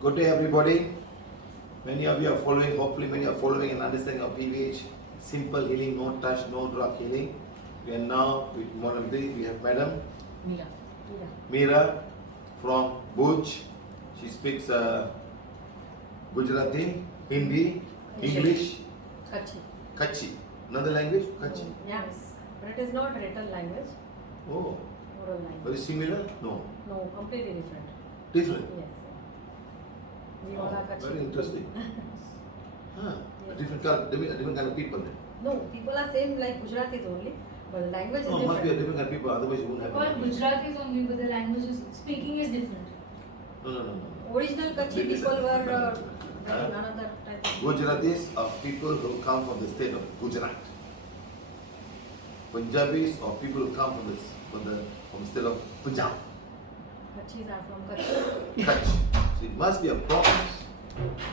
Good day, everybody. Many of you are following, hopefully many are following and understanding of PVH. Simple healing, no touch, no drug healing. We are now with Modern Day. We have Madam Meera from Bhuj. She speaks Gujarati, Hindi, English, Kutchi. Another language? Kutchi. Yes, but it is not written language. Oh, Oral language. very similar? No. No, completely different. Different? Yes. We all are Kutchi. Very interesting. Yes. Different kind of people then. No, people are same like Gujaratis only, but the language is No, different. must be a different kind of people, otherwise you wouldn't have. Called Gujaratis only, but the language speaking is different. No. Original Kutchi Listen. people were Huh? another type of Gujaratis are people who come from the state of Gujarat. Punjabis are people who come from the state of Punjab. Kutchis are from Kutch. Kutch. So it must be a province,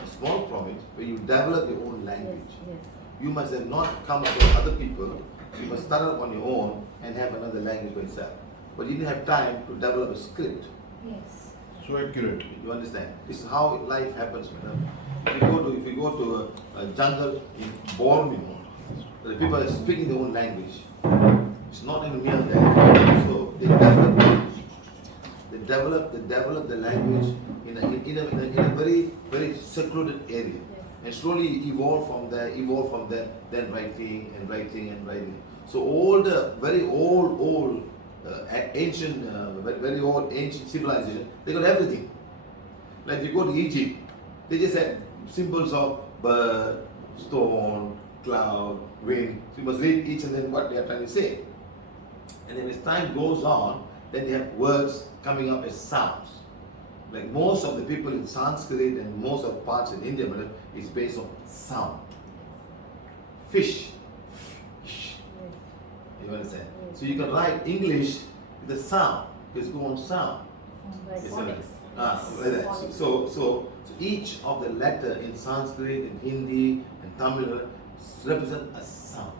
a small province, where you develop your own language. Yes. You must have not come across other people. You must start out on your own and have another language for yourself. But you didn't have time to develop a script. Yes. So accurate. You understand? This is how life happens, madam. If you go to a jungle in Borneo, the people are speaking their own language. It's not in the meal there. So they develop the language in a very secluded area, and slowly evolve from there, then writing. So all the very old ancient civilization, they got everything. Like if you go to Egypt, they just had symbols of bird, stone, cloud, wind. So you must read each and then what they are trying to say. And then as time goes on, then they have words coming up as sounds. Like most of the people in Sanskrit and most of parts in India, madam, is based on sound. Fish. You understand? Yes. So you can write English with a sound. Just go on sound. Like Yes, phonics. like that. Phonics. So each of the letter in Sanskrit, in Hindi, and Tamil represent a sound.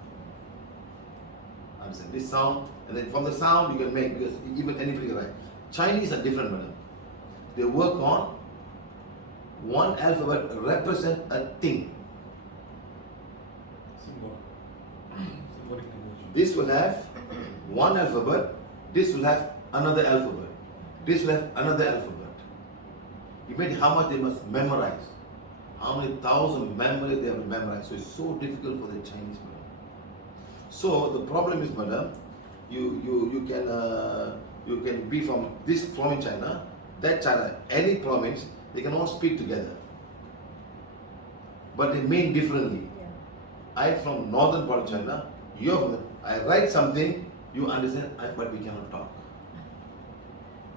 Understand? This sound, and then from the sound you can make, because even anybody can write. Chinese are different, madam. They work on one alphabet represent a thing. Symbolic language. This will have one alphabet, this will have another alphabet, this will have another alphabet. Imagine how much they must memorize, how many thousand memories they have to memorize. So it's so difficult for the Chinese, madam. So the problem is, madam, you can be from this province China, that China, any province, they can all speak together, but they mean differently. Yeah. I'm from northern part of China, you're from I write something, you understand, but we cannot talk.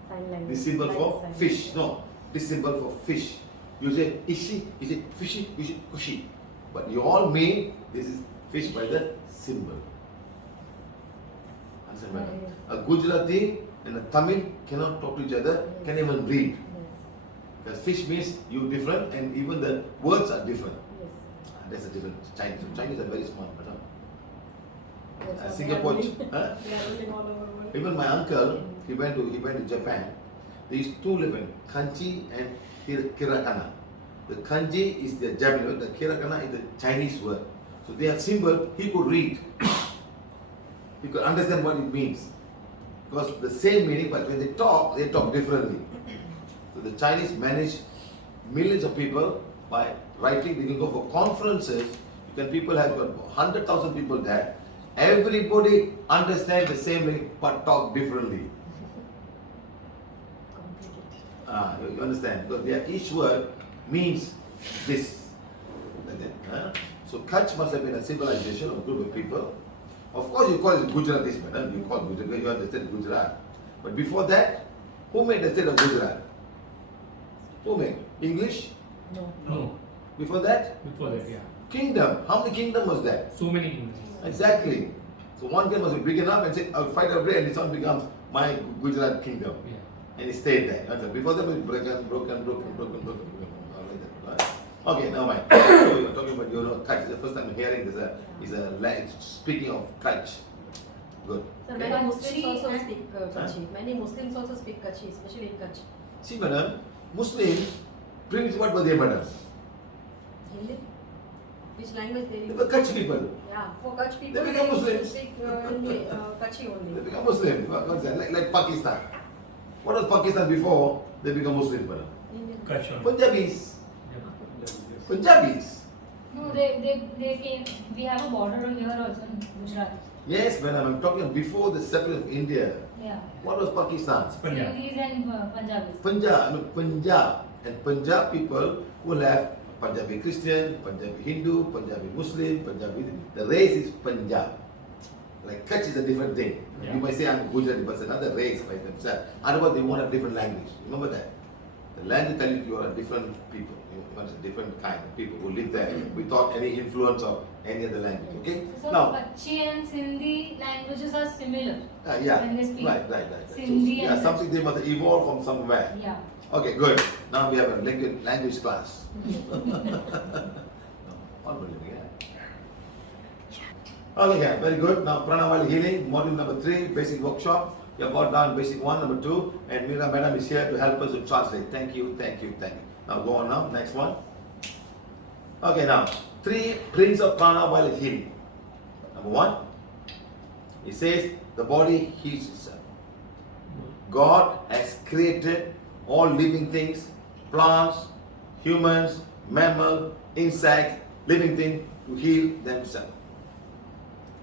Sign language. This symbol Like for sign fish, no, this symbol for fish. You say ishi, you say fishy, you say kushi. But you all mean this is fish by the symbol. Understand, madam? Yes. A Gujarati and a Tamil cannot talk to each other, can even read. Yes. Because fish means you different and even the words are different. Yes. That's a different Chinese. Chinese are very smart, madam. Yes. Singapore, They are huh? ruling all over the world. Even my uncle, he went to Japan. They used two living, kanji and kirakana. The kanji is the Japanese word, the kirakana is the Chinese word. So they have symbol, he could read. He could understand what it means. Because the same meaning, but when they talk differently. So the Chinese manage millions of people by writing. They can go for conferences. People have got 100,000 people there. Everybody understands the same meaning but talk differently. Complicated. You understand? Because each word means this. Like that, So Kutch must have been a civilization or a group of people. Of course, you call it Gujaratis, madam. You call Gujarat, you understand Gujarat. But before that, who made the state of Gujarat? Who made? English? No. Before that? Before that, yeah. Kingdom. How many kingdom was there? So many kingdoms. Exactly. So one kingdom must be big enough and say, I'll fight over it, and this one becomes my Gujarat kingdom. Yeah. And he stayed there. Before that, it was broken. All like that. Okay, now mind. So you're talking about Kutch. The first time I'm hearing this speaking of Kutch. Good. Sir, Okay. many Muslims also and- speak Kutchi. Many Muslims also speak Kutchi, especially in Kutch. See, madam, Muslims Previously, what were they, madam? Hindi? Which language they They use? were Kutch people. Yeah, for Kutch people, They become used to Muslims. speak Hindi, Kutchi They only. become Muslim. What's that? Like Pakistan. What was Pakistan before they become Muslim, madam? Indian. Kachon. Punjabis. Punjabis. No, they came. We have a border here also in Gujarati. Yes, madam. I'm talking before the separation of India. Yeah. What was Pakistan? Punjab. Sindhis and Punjabis. Punjab. And Punjab people who left Punjabi Christian, Punjabi Hindu, Punjabi Muslim, Punjabi. The race is Punjab. Like Kutch is a different thing. Yeah. You might say I'm Gujarati, but it's another race by themselves. Otherwise, they want a different language. Remember that. The language tells you are a different people. You want a different kind of people who live there without any influence of any other language. Okay? So Now, Kutchi and Sindhi languages are similar. yeah, when they speak. right. So, Sindhi yeah, and something they must evolve from somewhere. Yeah. Okay, good. Now we have a language class. Unbelievable, yeah. Okay, guys, very good. Now, Prana healing, module number 3, basic workshop. You have got down basic 1, number 2, and Meera Madam is here to help us to translate. Thank you. Now, go on now, next one. Okay, now, 3 prints of Prana while healing. Number 1, it says the body heals itself. God has created all living things, plants, humans, mammal, insects, living things to heal themselves.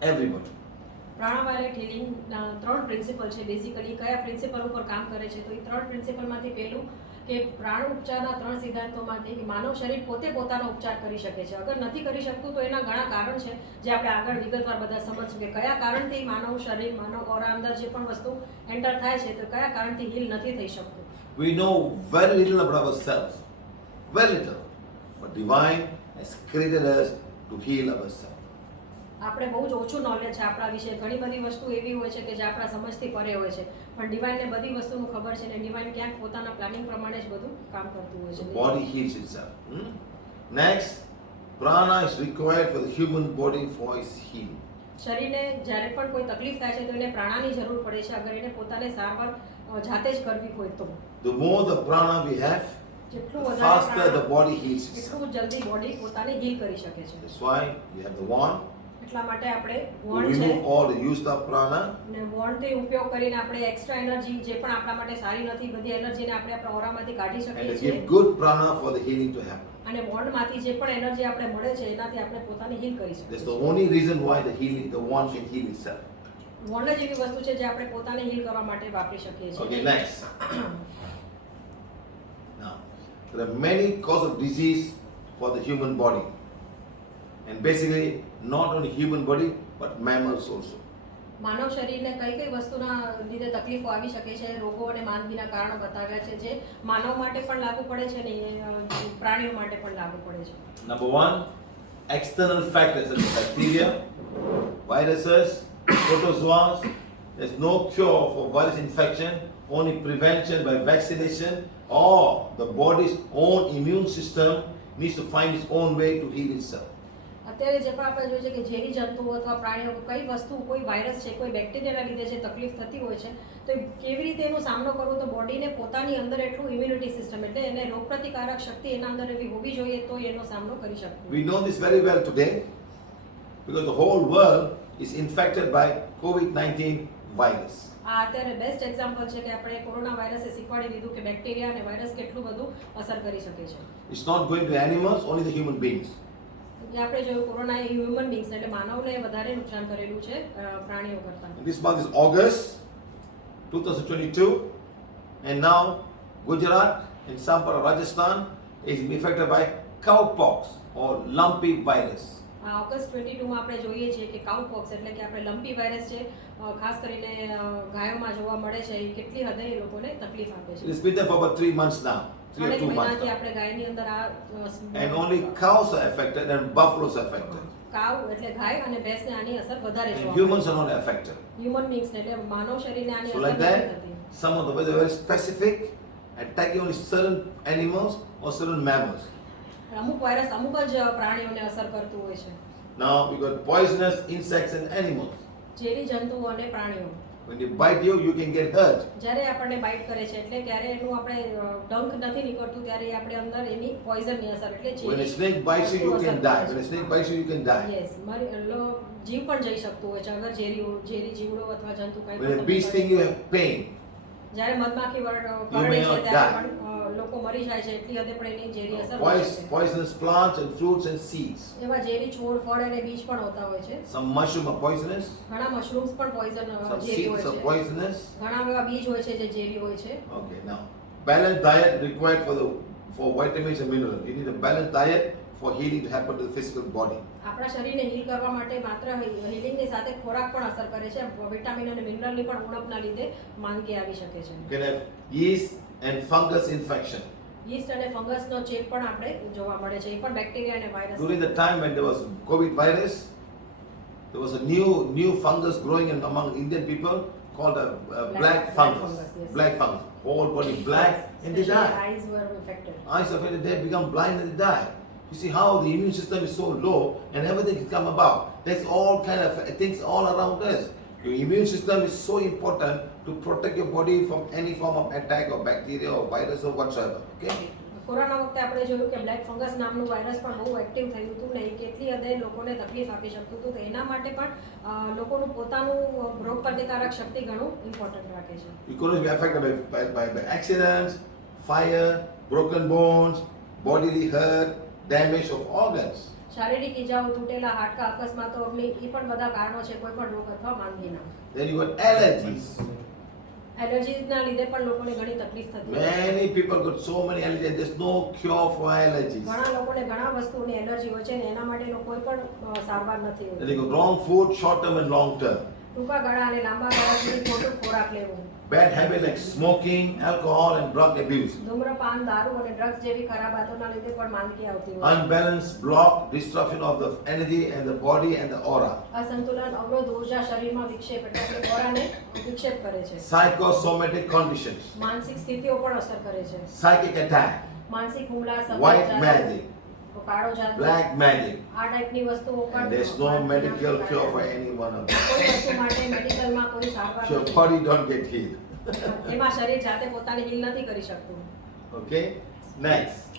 Everybody. પ્રાણાવાયલેટ healing 3 principle છે. Basically કયા principle ઉપર કામ કરે છે? તો એ 3 પ્રિન્સિપલમાંથી પહેલું કે પ્રાણ ઉપચારના 3 સિદ્ધાંતોમાંથી માનવ શરીર પોતે પોતાનો ઉપચાર કરી શકે છે. અગર નથી કરી શકતું તો એના ઘણા કારણ છે જે આપણે આગળ વિગતવાર બધા સમજશું કે કયા કારણથી માનવ શરીર, માનવ ઓરા અંદર જે પણ વસ્તુ એન્ટર થાય છે તો કયા કારણથી હીલ નથી થઈ શકતું. We know very little about ourselves. Very little. But divine has created us to heal ourselves. આપણે બહુ જ ઓછું નોલેજ છે આપણા વિશે. ઘણી બધી વસ્તુ એવી હોય છે કે જે આપણા સમજથી પરે હોય છે, પણ ડિવાઇનને બધી વસ્તુનું ખબર છે ને ડિવાઇન ક્યાંક પોતાના પ્લાનિંગ પ્રમાણે જ બધું કામ કરતું હોય The છે. body heals itself. Next, prana is required for the human body for its healing. શરીરને જ્યારે પણ કોઈ તકલીફ થાય છે તો એને પ્રાણાની જરૂર પડે છે. અગર એને પોતાને સારવાર જાતે જ કરવી હોય તો The more the prana we have, જેટલું the વધારે faster the Pran, body heals itself. એટલું જલ્દી બોડી પોતાને હીલ કરી શકે છે. That's why we have the wand એટલા માટે આપણે to વોન્ડ છે remove all the used up prana ને વોન્ડથી ઉપયોગ કરીને આપણે એક્સ્ટ્રા એનર્જી જે પણ આપણા માટે સારી નથી બધી એનર્જીને આપણે આપણા ઓરામાંથી કાઢી and શકીએ to છીએ. give good prana for the healing to happen. અને વોન્ડમાંથી જે પણ એનર્જી આપણે મળે છે એનાથી આપણે પોતાને હીલ કરી શકીએ That's the છીએ. only reason why the wand can heal itself. Warned જ એવી વસ્તુ છે જે આપણે પોતાને હીલ કરવા માટે વાપરી શકીએ છીએ. Okay, next. Now, there are many causes of disease for the human body. And basically, not only human body, but mammals also. માનવ શરીરને કઈ કઈ વસ્તુના લીધે તકલીફો આવી શકે છે, રોગો અને માંદગીના કારણો બતાવ્યા છે જે માનવ માટે પણ લાગુ પડે છે અને પ્રાણીઓ માટે પણ લાગુ પડે છે. Number 1, external factors such as bacteria, viruses, protozoans. There's no cure for virus infection, only prevention by vaccination, or the body's own immune system needs to find its own way to heal itself. અત્યારે જે પણ આપણે જોઈએ છે કે ઝેરી જંતુઓ અથવા પ્રાણીઓ કઈ વસ્તુ કોઈ વાયરસ છે કોઈ બેક્ટેરિયાના લીધે જે તકલીફ થતી હોય છે તો એ કેવી રીતે એનો સામનો કરવો તો બોડીને પોતાની અંદર એટલું ઇમ્યુનિટી સિસ્ટમ એટલે એને રોગપ્રતિકારક શક્તિ એના અંદર એવી હોવી જોઈએ તો એનો સામનો કરી શકતું. We know this very well today because the whole world is infected by COVID-19 virus. આ અત્યારે બેસ્ટ એક્ઝામ્પલ છે કે આપણે કોરોના વાયરસે શીખવાડી દીધું કે બેક્ટેરિયા અને વાયરસ કેટલું બધું અસર કરી શકે છે. It's not going to animals, only the human beings. એટલે આપણે જોયું કોરોના એ હ્યુમન બીંગ્સ એટલે માનવને વધારે નુકસાન કરેલું છે પ્રાણીઓ કરતાં. This month is August 2022, and now Gujarat and some part of Rajasthan is affected by cowpox or lumpy virus. August 22માં આપણે જોઈએ છીએ કે કાઉપોક્સ એટલે કે આપણે લંપી વાયરસ છે ખાસ કરીને ગાયોમાં જોવા મળે છે. એ કેટલી હદે એ લોકોને તકલીફ આપે છે. It's been there for about 3 months now, 3 or 2 months મહિનાથી now. આપણે ગાયની અંદર આ And only cows are affected and buffaloes are affected. કાવ એટલે ગાય અને ભેંસને આની અસર વધારે And જોવા humans મળે are not affected. છે. હ્યુમન બીંગ્સને એટલે માનવ શરીરને આની So અસર like નથી that, થતી. some of the weather very specific, attacking only certain animals or certain mammals. અમુક વાયરસ અમુક જ પ્રાણીઓને અસર કરતું હોય છે. Now we got poisonous insects and animals. ઝેરી જંતુઓ અને પ્રાણીઓ. When you bite you, you can get hurt. જ્યારે આપણને બાઇટ કરે છે એટલે ત્યારે એનું આપણે ડંખ નથી નીકળતું ત્યારે આપણે અંદર એની પોઈઝનની અસર એટલે When a snake bites you, you can die. When a snake bites you, you can die. Yes જીવ પણ જઈ શકતું હોય છે અગર ઝેરી જીવડો અથવા જંતુ કંઈ When a પણ bee તમને sting, you have pain. જ્યારે મધમાખી may કરડે છે not ત્યારે die. પણ લોકો મરી જાય છે એટલી હદે પણ એની ઝેરી અસર હોય છે. Poisonous plants and fruits and seeds. એવા ઝેરી છોડ ફળ અને બીજ પણ હોતા હોય છે. Some mushroom are poisonous. ઘણા મશરૂમ્સ પણ પોઈઝન Some ઝેરી હોય seeds are છે. poisonous. ઘણા એવા બીજ હોય છે જે ઝેરી હોય છે. Okay, now balanced diet required for vitamins and minerals. You need a balanced diet for healing to happen to the physical body. આપણા શરીરને હીલ કરવા માટે માત્ર હીલિંગની સાથે ખોરાક પણ અસર કરે છે. વિટામિન અને મિનરલની પણ ઉણપના લીધે માંદગી આવી શકે છે. You can have yeast and fungus infection. Yeast અને ફંગસનો ચેપ પણ આપણે જોવા મળે છે. એ પણ બેક્ટેરિયા અને virus. During the time when there was COVID virus, there was a new fungus growing among Indian people called a black fungus. Yes. Black fungus. Whole body black and they die. Eyes were affected. Eyes affected, they become blind and they die. You see how the immune system is so low and everything can come about. There's all kind of things all around us. Your immune system is so important to protect your body from any form of attack or bacteria or virus or whatsoever. Okay? Corona વખતે આપણે જોયું કે black fungus નામનું વાયરસ પણ બહુ એક્ટિવ થયું હતું ને એ કેટલી હદે લોકોને તકલીફ આપી શકતું હતું તો એના માટે પણ લોકોનું પોતાનું રોગ પ્રતિકારક શક્તિ ઘણું ઇમ્પોર્ટન્ટ રાખે છે. You could be affected by accidents, fire, broken bones, bodily hurt, damage of organs. શારીરિક ઇજાઓ તૂટેલા હાડકા અકસ્માતો અગ્નિ એ પણ બધા કારણો છે કોઈ પણ રોગ અથવા માંદગીના. Then you got allergies. એલર્જીના લીધે પણ લોકોને ઘણી તકલીફ થતી હોય છે. Many people got so many allergies. There's no cure for allergies. ઘણા લોકોને ઘણા વસ્તુની એલર્જી હોય છે ને એના માટેનો કોઈ પણ સારવાર નથી Then હોતી. you got wrong food, short term and long term. ટૂંકા ગાળા અને લાંબા ગાળા સુધી ખોટું ખોરાક લેવું. Bad habits like smoking, alcohol and drug abuse. ધૂમ્રપાન દારૂ અને ડ્રગ્સ જેવી ખરાબ આદતોના લીધે પણ માંદગી આવતી હોય છે. Unbalanced block, disruption of the energy and the body and the aura. અસંતુલન અવરોધ ઉર્જા શરીરમાં વિક્ષેપ એટલે કે ઓરાને વિક્ષેપ કરે છે. Psychosomatic conditions. માનસિક સ્થિતિઓ પણ અસર કરે છે. Psychic attack. માનસિક હુમલા White magic. કાળો જાદુ Black magic. આ ટાઈપની વસ્તુઓ પણ And there's no medical cure for any one of them. કોઈ વસ્તુ માટે મેડિકલમાં કોઈ સારવાર Your નથી. body don't get healed. એમાં શરીર જાતે પોતાને હીલ નથી કરી શકતું. Okay? Next.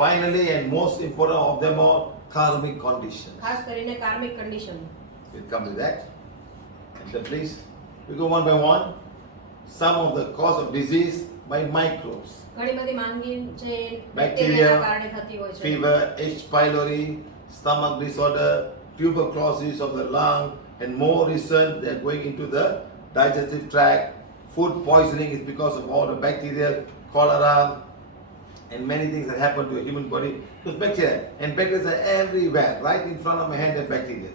Finally and most important of them all, karmic conditions. ખાસ કરીને karmic condition. We'll come to that. Enter please. We go one by one. Some of the cause of disease by microbes. ઘણી બધી માંદગી છે Bacteria, બેક્ટેરિયાના કારણે થતી હોય છે. Fever, H. pylori, stomach disorder, tuberculosis of the lung, and more recent, they're going into the digestive tract. Food poisoning is because of all the bacteria, cholera, and many things that happen to a human body. Because bacteria, and bacteria are everywhere, right in front of my hand, are bacteria.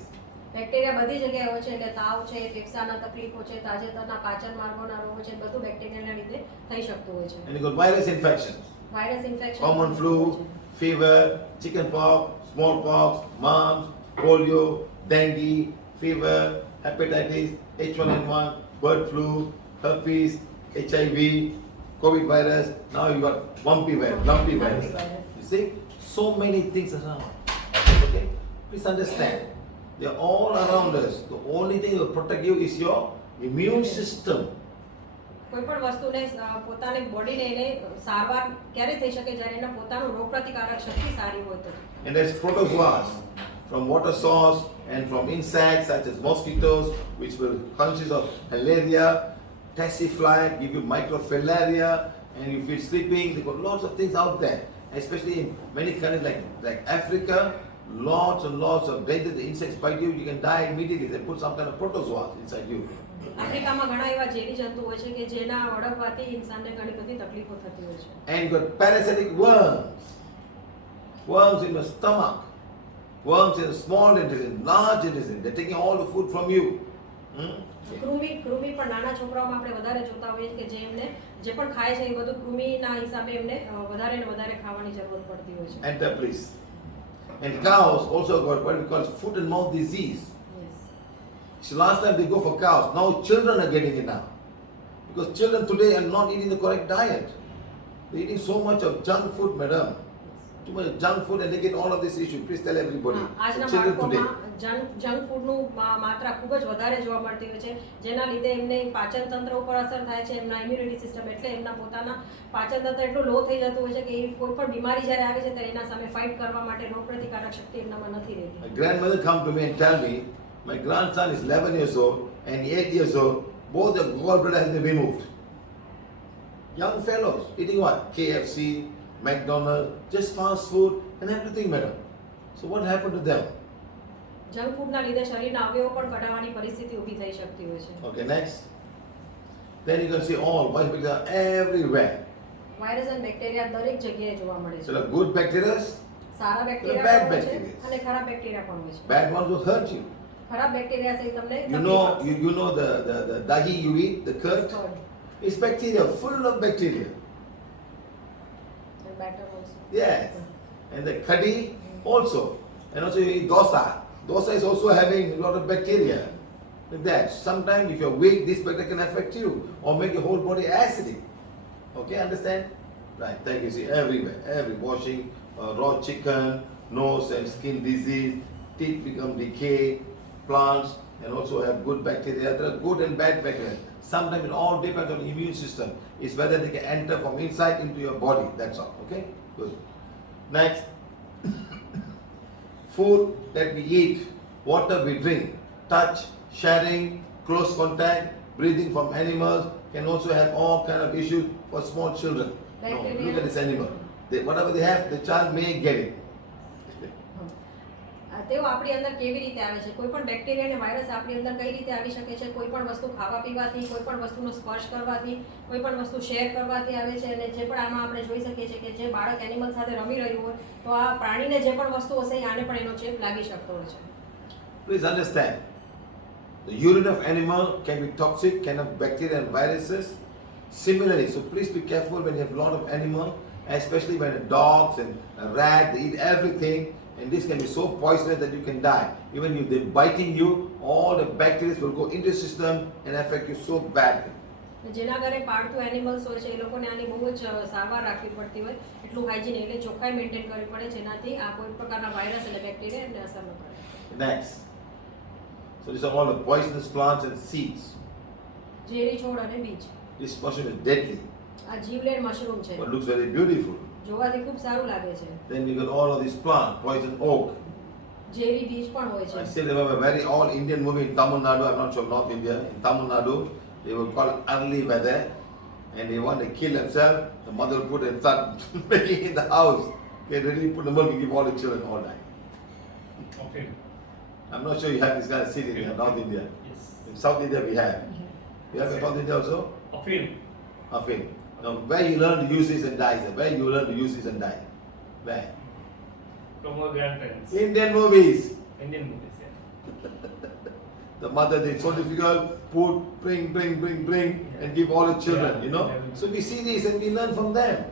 Bacteria બધી જગ્યાએ હોય છે એટલે તાવ છે ફેફસાના તકલીફો છે તાજેતરના પાચન માર્ગોના રોગો છે બધું બેક્ટેરિયાના લીધે થઈ શકતું હોય છે. And you got virus infections, virus infection common flu, fever, chickenpox, smallpox, mumps, polio, dengue, fever, hepatitis, H1N1, bird flu, herpes, HIV, COVID virus. Now you got lumpy virus. You see, so many things around. Okay, please understand. They're all around us. The only thing that will protect you is your immune system. કોઈ પણ વસ્તુને પોતાની બોડીને એને સારવાર ક્યારે થઈ શકે જ્યારે એના પોતાનું રોગ પ્રતિકારક શક્તિ સારી હોય તો. And there's protozoas from water source and from insects such as mosquitoes, which will consist of malaria, taxifly, give you microfilaria, and if you're sleeping, they've got lots of things out there. Especially in many countries like Africa, lots and lots of dangerous insects bite you, you can die immediately. They put some kind of protozoas inside you. આફ્રિકામાં ઘણા એવા ઝેરી જંતુ હોય છે કે જેના અડકવાથી ઇન્સાનને ઘણી બધી તકલીફો થતી હોય છે. And you got parasitic worms. Worms in the stomach. Worms in the small intestine, large intestine. They're taking all the food from you. કૃમિ પણ નાના છોકરાઓમાં આપણે વધારે જોતા હોઈએ કે જે એમને જે પણ ખાય છે એ બધું કૃમિના હિસાબે એમને વધારે ને વધારે ખાવાની જરૂર પડતી હોય છે. Enter please. And cows also got what we call foot and mouth disease. Yes. So last time they go for cows, now children are getting it now. Because children today are not eating the correct diet. They're eating so much of junk food, madam. too much junk food and they get all of this issue. Please tell everybody. આજના The children today. બાળકોમાં જંક ફૂડનું માત્રા ખૂબ જ વધારે જોવા મળતી હોય છે, જેના લીધે એમને પાચન તંત્ર ઉપર અસર થાય છે, એમના ઇમ્યુનિટી સિસ્ટમ એટલે એમના પોતાના પાચન તંત્ર એટલું લો થઈ જતું હોય છે કે એ કોઈ પણ બીમારી જ્યારે આવે છે ત્યારે એના સામે ફાઇટ કરવા માટે રોગપ્રતિકારક શક્તિ એમનામાં નથી રહેતી. My grandmother come to me and tell me, my grandson is 11 years old and 8 years old. Both the gallbladder has been removed. Young fellows eating what? KFC, McDonald's, just fast food and everything, madam. So what happened to them? Junk ફૂડના લીધે શરીરના અવયવો પણ કઢાવવાની પરિસ્થિતિ ઊભી થઈ શકતી હોય છે. Okay, next. Then you can see all virus bacteria everywhere. Virus અને બેક્ટેરિયા દરેક જગ્યાએ જોવા મળે So છે. the good bacteria, Sara bad bacteria પણ હોય છે bacteria. અને ખરાબ બેક્ટેરિયા પણ હોય છે. bad ones will hurt you. ખરાબ બેક્ટેરિયા છે એ તમને You know the dahi you eat, the curd, it's bacteria, full of bacteria. Better also. Yes. And the kadhi also. And also you eat dosa. Dosa is also having a lot of bacteria. Like that. Sometimes if you're weak, this bacteria can affect you or make your whole body acidic. Okay, understand? Right. Thank you. See, everywhere. Every washing, raw chicken, nose and skin disease, teeth become decay, plants, and also have good bacteria. There are good and bad bacteria. Sometimes it all depends on the immune system. It's whether they can enter from inside into your body. That's all. Okay? Good. Next. Food that we eat, water we drink, touch, sharing, close contact, breathing from animals can also have all kind of issues for small children. No, Bacteria. look at this animal. Whatever they have, the child may get it. તેઓ આપણી અંદર કેવી રીતે આવે છે, કોઈ પણ બેક્ટેરિયા અને વાયરસ આપણી અંદર કઈ રીતે આવી શકે છે, કોઈ પણ વસ્તુ ખાવા પીવાથી, કોઈ પણ વસ્તુનો સ્પર્શ કરવાથી, કોઈ પણ વસ્તુ શેર કરવાથી આવે છે. અને જે પણ આમાં આપણે જોઈ શકીએ છીએ કે જે બાળક એનિમલ સાથે રમી રહ્યું હોય તો આ પ્રાણીને જે પણ વસ્તુ હશે આને પણ એનો ચેપ લાગી શકતો હોય છે. Please understand, the urine of animal can be toxic, can have bacteria and viruses. Similarly, so please be careful when you have a lot of animal, especially when the dogs and rat, they eat everything. And this can be so poisonous that you can die. Even if they're biting you, all the bacteria will go into the system and affect you so badly. જેના ઘરે પાળતું એનિમલ્સ હોય છે એ લોકોને આની બહુ જ સારવાર રાખવી પડતી હોય, એટલું હાઇજીન એટલે ચોખ્ખાઈ મેન્ટેન કરવી પડે જેનાથી આ કોઈ પ્રકારના વાયરસ અને બેક્ટેરિયા એમને અસર ન કરે. Next. So these are all the poisonous plants and seeds. ઝેરી છોડ અને બીજ. This mushroom is deadly, આ જીવલેણ મશરૂમ છે, but looks very beautiful. જોવાથી ખૂબ સારું લાગે છે. Then you got all of these plants, poison oak. ઝેરી બીજ પણ હોય છે. I still remember a very old Indian movie in Tamil Nadu, I'm not sure North India, in Tamil Nadu, they were called early weather and they want to kill themselves. The mother would put and start making in the house. Get ready, put the milk and give all the children all die. Okay. I'm not sure you have this kind of seed in North India. Yes. In South India we have. You have in North India also? Affin. Affin. Now where you learn to use this and die? Where you learn to use this and die? Where? From our grandparents. Indian movies. Indian movies, yeah. The mother, they so difficult, put, bring, and give all the children, Yeah. you know. So we see this and we learn from them.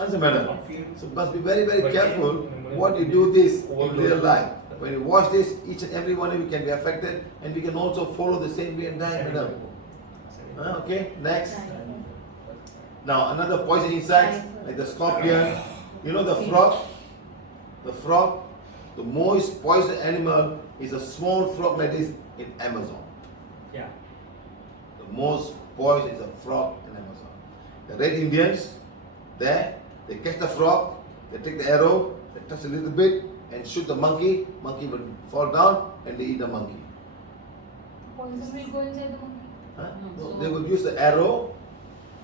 Answer, madam. So must be very, very But careful in- what you do this in Overload. real life. When you watch this, each and every one of you can be affected and we can also follow the same way and die, madam. Okay, next. Now another poison insects like the scorpion. You know the frog? The frog, the most poison animal is a small frog like this in Amazon. Yeah. The most poison is a frog in Amazon. The Red Indians, there, they catch the frog, they take the arrow, they touch a little bit and shoot the monkey. Monkey will fall down and they eat the monkey. Poison will go inside the monkey. Huh? No, No, so- they will use the arrow,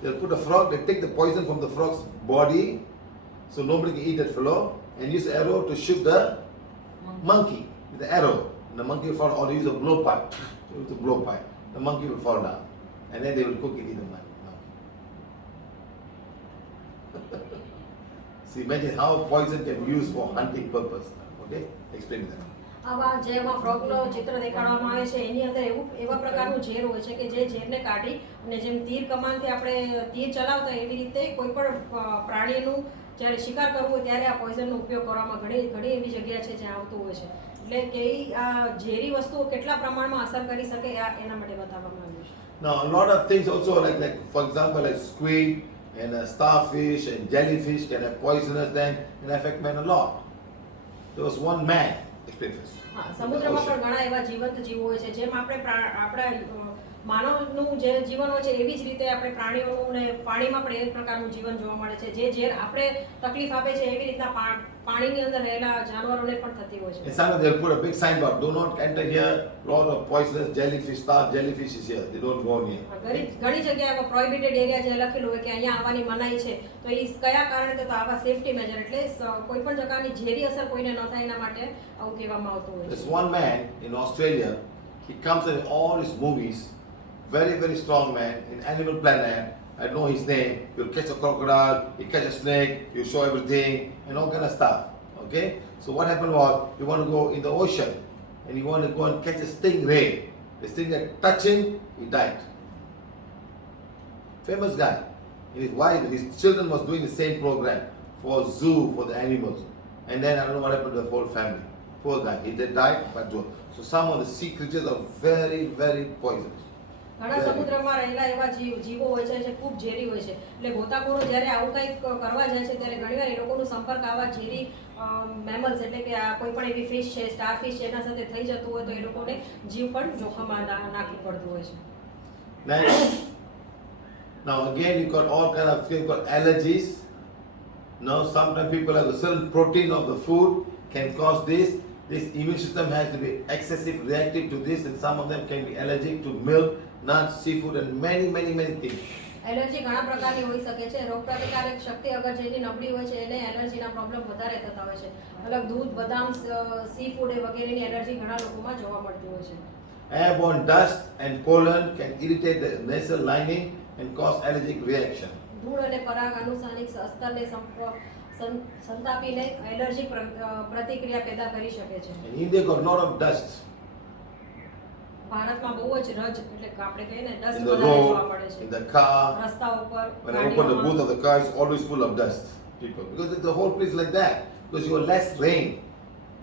they'll put the frog, they take the poison from the frog's body, so nobody can eat that fellow, and use the arrow to shoot the monkey with the arrow. And the monkey will fall, or they use a blowpipe. They use a blowpipe. The monkey will fall down. And then they will cook and eat the monkey. See, imagine how poison can be used for hunting purpose. Okay? Explain that. આવા જે એમાં ફ્રોગનો ચિત્ર દેખાડવામાં આવે છે એની અંદર એવા પ્રકારનું ઝેર હોય છે કે જે ઝેરને કાઢી અને જેમ તીર કમાનથી આપણે તીર ચલાવતા એવી રીતે કોઈ પણ પ્રાણીનું જ્યારે શિકાર કરવું હોય ત્યારે આ પોઈઝનનો ઉપયોગ કરવામાં ઘણી એવી જગ્યા છે જ્યાં આવતું હોય છે. એટલે કે આ ઝેરી વસ્તુઓ કેટલા પ્રમાણમાં અસર કરી શકે એના માટે બતાવવામાં આવ્યું છે. Now, a lot of things also, like for example, like squid, and starfish and jellyfish can have poisonous then and affect men a lot. There was one man, explain first. હા, સમુદ્રમાં પણ ઘણા એવા જીવંત જીવો હોય છે. જેમ આપણે આપણા માનવનું જે જીવન હોય છે એવી જ રીતે આપણે પ્રાણીઓનું ને પાણીમાં પણ એક પ્રકારનું જીવન જોવા મળે છે. જે ઝેર આપણે તકલીફ આપે છે એવી રીતના પાણીની અંદર રહેલા જાનવરોને પણ થતી હોય છે. And sometimes they'll put a big signboard, do not enter here, lot of poisonous jellyfish, star jellyfish is here, they don't go near. ઘણી જગ્યાએ આવા પ્રોહિબિટેડ એરિયા જે લખેલું હોય કે અહીંયા આવવાની મનાઈ છે, તો એ કયા કારણે તો આવા સેફટી મેજર એટલે કોઈ પણ પ્રકારની ઝેરી અસર કોઈને ન થાય એના માટે આવું કહેવામાં આવતું હોય છે. There's one man in Australia, he comes in all his movies, very, very strong man in Animal Planet. I know his name. He'll catch a crocodile, he'll catch a snake, he'll show everything and all kind of stuff. Okay? So what happened was, he wanted to go in the ocean and he wanted to go and catch a stingray. The stingray touched him, he died. Famous guy. And his wife and his children was doing the same program for zoo, for the animals. And then I don't know what happened to the whole family. Poor guy. He did die, but so some of the sea creatures are very, very poisonous. ઘણા સમુદ્રમાં રહેલા એવા જીવો હોય છે જે ખૂબ ઝેરી હોય છે. એટલે ગોતાખોરો જ્યારે આવું કંઈક કરવા જાય છે ત્યારે ઘણીવાર એ લોકોનો સંપર્ક આવા ઝેરી મેમલ્સ એટલે કે આ કોઈ પણ એવી ફિશ છે, સ્ટારફિશ છે, એના સાથે થઈ જતું હોય તો એ લોકોને જીવ પણ જોખમમાં નાખવું પડતું હોય છે. Next. Now again you got all kind of things called allergies. Now sometimes people have a certain protein of the food can cause this. This immune system has to be excessive reactive to this, and some of them can be allergic to milk, nuts, seafood, and many, many, many things. Allergy ઘણા પ્રકારની હોઈ શકે છે. રોગપ્રતિકારક શક્તિ અગર જેની નબળી હોય છે એને એલર્જીના પ્રોબ્લેમ વધારે થતા હોય છે. અલગ દૂધ, બદામ, સી ફૂડ વગેરેની એલર્જી ઘણા લોકોમાં જોવા મળતી હોય છે. Airborne dust and pollen can irritate the nasal lining and cause allergic reaction. ધૂળ અને પરાગ આનુષંગિક સ્તરને સંતાપીને એલર્જી પ્રતિક્રિયા પેદા કરી શકે છે. In India got a lot of dust. ભારતમાં બહુ જ રજ એટલે આપણે કહીએ ને ડસ્ટ In the વધારે જોવા road, મળે છે. in the car. રસ્તા ઉપર, When I open the boot of the car, it's always full of dust. People, because the whole place like that. Because you have less rain.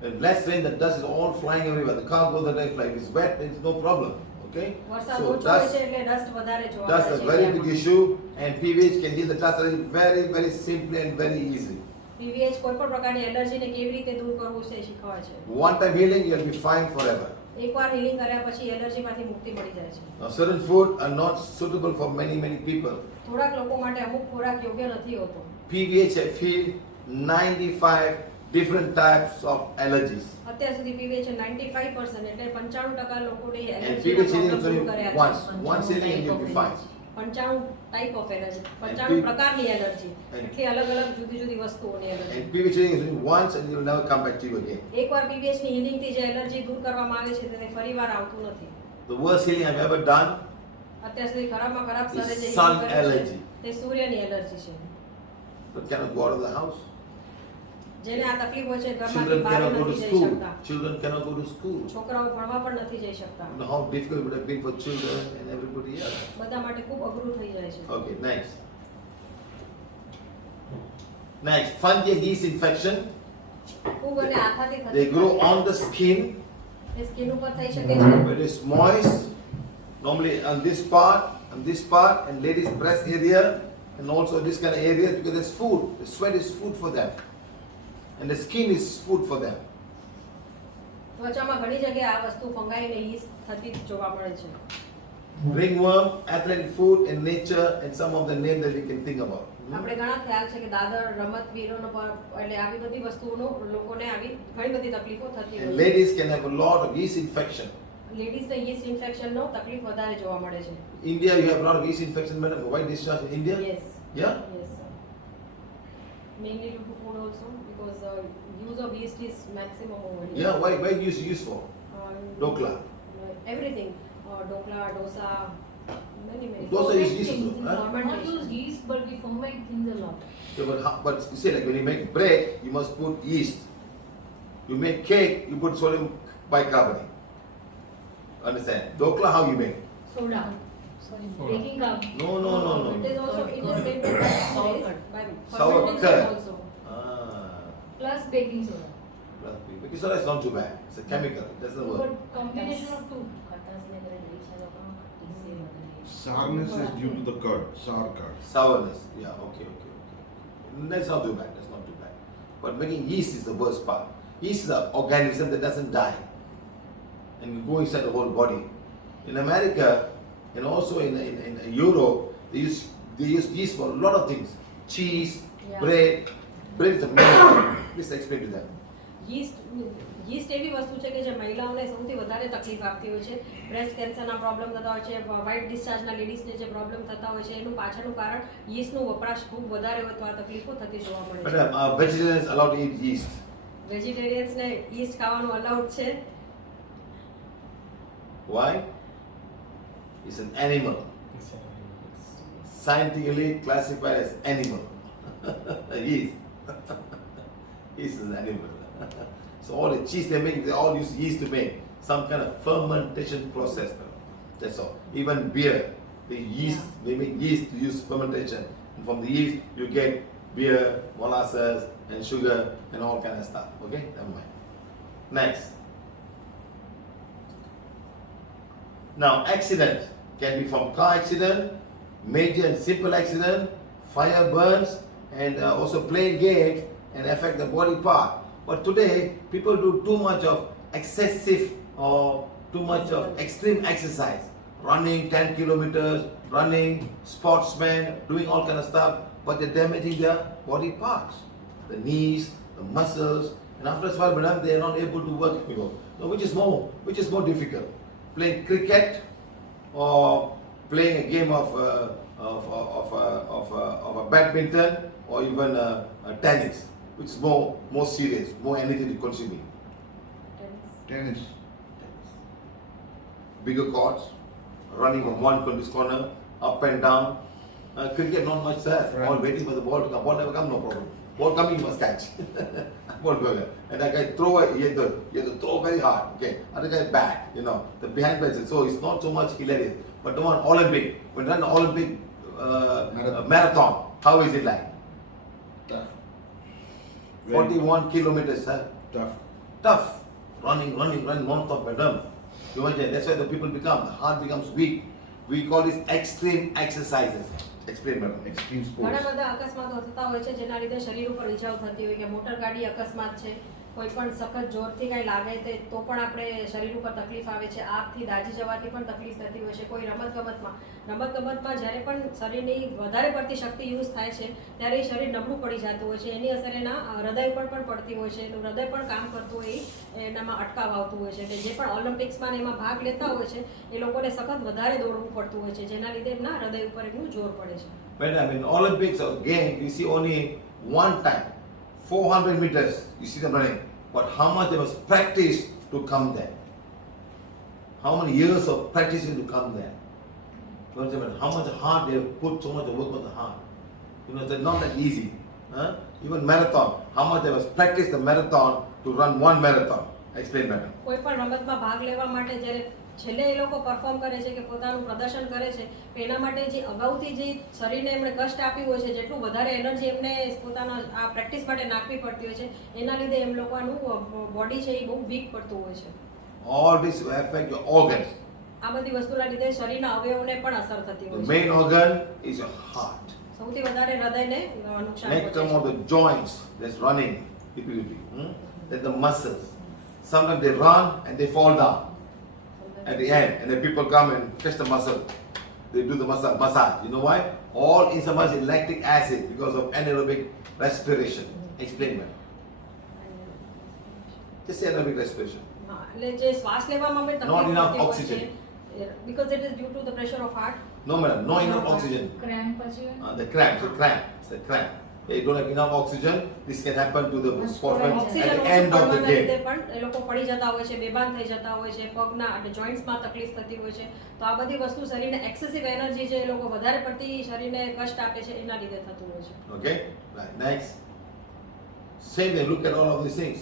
And less rain, the dust is all flying everywhere. The car goes and they fly. If it's wet, it's no problem. Okay? વરસાદ So ઓછો હોય dust, છે એટલે ડસ્ટ વધારે જોવા dust મળે is છે a very big ઇન્ડિયામાં. issue, and PVH can heal the dust allergy very, very simply and very easily. PVH કોઈ પણ પ્રકારની એલર્જીને કેવી રીતે દૂર કરવું છે એ શીખવાડે છે. One time healing, you'll be fine forever. એકવાર હીલિંગ કર્યા પછી એલર્જીમાંથી મુક્તિ મળી જાય છે. Now, certain food are not suitable for many, many people. થોડાક લોકો માટે અમુક ખોરાક યોગ્ય નથી હોતો. PVH have healed 95 different types of allergies. અત્યાર સુધી PVH 95% એટલે 95% લોકોને And allergy PVH healing is only once healing and you'll be fine. 95 type of allergy, 95 P- પ્રકારની એલર્જી, and- એટલી અલગ અલગ જુદી જુદી વસ્તુઓની allergy. And PVH healing is only once and it will never come back to you again. એકવાર PVH ની હીલિંગ થી જે એલર્જી દૂર કરવામાં આવે છે તે ફરીવાર આવતું નથી. The worst healing I've ever done અત્યાર સુધી ખરાબમાં ખરાબ is સરે જે sun healing કરે છે, allergy. તે સૂર્યની એલર્જી છે. But cannot go out of the house. જેને આ તકલીફ હોય છે ઘરમાંથી Children બહાર cannot go to નથી જઈ school. શકતા. Children cannot go to school. છોકરાઓ ભણવા પણ નથી જઈ શકતા. You know how difficult it would have been for children and everybody else. બધા માટે ખૂબ અઘરું થઈ જાય છે. Okay, next. Next, fungal yeast infection. ખૂબ અને આથાથી They થતી grow on the skin. એ સ્કિન ઉપર થઈ શકે છે. When it's moist, normally on this part, and ladies' breast area, and also this kind of area, because it's food. The sweat is food for them, and the skin is food for them. ત્વચામાં ઘણી જગ્યાએ આ વસ્તુ ફંગાઈ ને yeast થતી જોવા મળે છે. Ringworm, athletic food, and nature, and some of the names that we can think about. આપણે ઘણા ખ્યાલ છે કે દાદર રમતવીરોનો એટલે આવી બધી વસ્તુઓનો લોકોને આવી ઘણી બધી તકલીફો થતી And હોય છે. ladies can have a lot of yeast infection. લેડીઝને yeast ઇન્ફેક્શનનો તકલીફ વધારે જોવા મળે છે. India, you have a lot of yeast infection, madam. White discharge in India? Yes. Yeah? Yes, sir. Mainly due to food also because use of yeast is maximum over here. Yeah, why do you use for? Dokla. Everything. Dokla, dosa, many. Dosa is yeast, Things, huh? we not use yeast, but we ferment things a lot. Yeah, but you say like when you make bread, you must put yeast. You make cake, you put sodium bicarbonate. Understand? Dokla, how you make? Soda. Sorry, baking cup. No. It is also intermittent by Sour fermentation curd. also. Plus baking soda. Baking soda is not too bad. It's a chemical. It doesn't But work. combination of two. Sourness is due to the curd, sour curd. Sourness. Yeah, okay. That's not too bad. But making yeast is the worst part. Yeast is an organism that doesn't die and will go inside the whole body. In America and also in Europe, they use yeast for a lot of things. Cheese, Yeah. bread. Bread is the main thing. Please explain to them. yeast એવી વસ્તુ છે કે જે મહિલાઓને સૌથી વધારે તકલીફ આપતી હોય છે. બ્રેસ્ટ કેન્સરના પ્રોબ્લેમ થતા હોય છે, વ્હાઇટ ડિસ્ચાર્જના લેડીઝને જે પ્રોબ્લેમ થતા હોય છે એનું પાછળનું કારણ yeastનો વપરાશ ખૂબ વધારે હોય તો આ તકલીફો થતી જોવા મળે છે. Madam, vegetarians allowed to eat yeast. વેજીટેરિયન્સને yeast ખાવાનું અલાઉડ છે. Why? It's an animal. Scientifically classified as animal. Yeast. Yeast is an animal. So all the cheese they make, they all use yeast to make some kind of fermentation process. That's all. Even beer, they make yeast to use fermentation. And from the yeast, you get beer, molasses, and sugar, and all kind of stuff. Okay, never mind. Next. Now, accident can be from car accident, major and simple accident, fire burns, and also playing games and affect the body part. But today, people do too much of excessive or too much of extreme exercise. Running 10 kilometers, running, sportsmen, doing all kind of stuff, but they're damaging their body parts. The knees, the muscles, and after a while, madam, they are not able to work anymore. So which is more difficult? Playing cricket or playing a game of a badminton or even tennis? Which is more serious, more energy consuming? Tennis. Bigger courts, running from one to this corner, up and down. Cricket not much there. Right. All waiting for the ball to come. Ball never come, no problem. Ball coming, you must catch. Ball going. And that guy throw it, you have to throw very hard. Okay. Other guy back, the behind person. So it's not so much hilarious. But the one Olympic, when you run the Olympic marathon, how is it like? Tough. 41 kilometers, sir. Tough. Running non-stop, madam. You imagine, that's why the heart becomes weak. We call this extreme exercises. Explain, madam. Extreme ઘણા sports. બધા અકસ્માતો થતા હોય છે જેના લીધે શરીર ઉપર ઇજાઓ થતી હોય કે મોટર ગાડી અકસ્માત છે, કોઈ પણ સખત જોરથી કાંઈ લાગે તો પણ આપણે શરીર ઉપર તકલીફ આવે છે, આગથી દાઝી જવાથી પણ તકલીફ થતી હોય છે. કોઈ રમતગમતમાં જ્યારે પણ શરીરની વધારે પડતી શક્તિ યુઝ થાય છે ત્યારે એ શરીર નબળું પડી જતું હોય છે. એની અસર એના હૃદય પર પણ પડતી હોય છે. એનું હૃદય પણ કામ કરતું હોય એનામાં અટકાવ આવતું હોય છે. એટલે જે પણ ઓલિમ્પિક્સમાં એમાં ભાગ લેતા હોય છે એ લોકોને સખત વધારે દોડવું પડતું હોય છે જેના લીધે એમના હૃદય ઉપર એમનું જોર પડે છે. Madam, in Olympics or games, you see only one time, 400 meters, you see them running. But how much they must practice to come there? How many years of practicing to come there? You understand? How much heart they have put, so much work on the heart. It's not that easy. Huh? Even marathon, how much they must practice the marathon to run one marathon. Explain, madam. કોઈ પણ રમતમાં ભાગ લેવા માટે જ્યારે છેલ્લે એ લોકો પરફોર્મ કરે છે કે પોતાનું પ્રદર્શન કરે છે તો એના માટે જે અગાઉથી જે શરીરને એમણે કષ્ટ આપ્યું હોય છે, જેટલું વધારે એનર્જી એમને પોતાના આ પ્રેક્ટિસ માટે નાખવી પડતી હોય છે એના લીધે એમ લોકોનું બોડી છે એ બહુ વીક પડતું હોય છે. All this will affect your organs. આ બધી વસ્તુના લીધે શરીરના અવયવોને પણ અસર થતી The હોય છે. main organ is your heart. સૌથી વધારે હૃદયને નુકસાન Next come પહોંચે all છે. the joints that's running, then the muscles. Sometimes they run and they fall down at the end, and then people come and touch the muscle. They do the massage. You know why? All is so much lactic acid because of anaerobic respiration. Explain, man. Just say anaerobic respiration. હા, એટલે જે શ્વાસ લેવામાં અમે Not તકલીફ enough થતી હોય oxygen. છે because it is due to the pressure of heart. No, madam. No enough oxygen. Cramp પછી The cramp. It's a cramp. They don't have enough oxygen. This can happen to the sportsman at oxygen the ઓછું end of the પડવાના લીધે game. પણ એ લોકો પડી જતા હોય છે, બેભાન થઈ જતા હોય છે, પગના એટલે જોઈન્ટ્સમાં તકલીફ થતી હોય છે. તો આ બધી વસ્તુ શરીરને એક્સેસિવ એનર્જી જે એ લોકો વધારે પડતી શરીરને કષ્ટ આપે છે એના લીધે થતું હોય છે. Okay? Right. Next. Same way. Look at all of these things.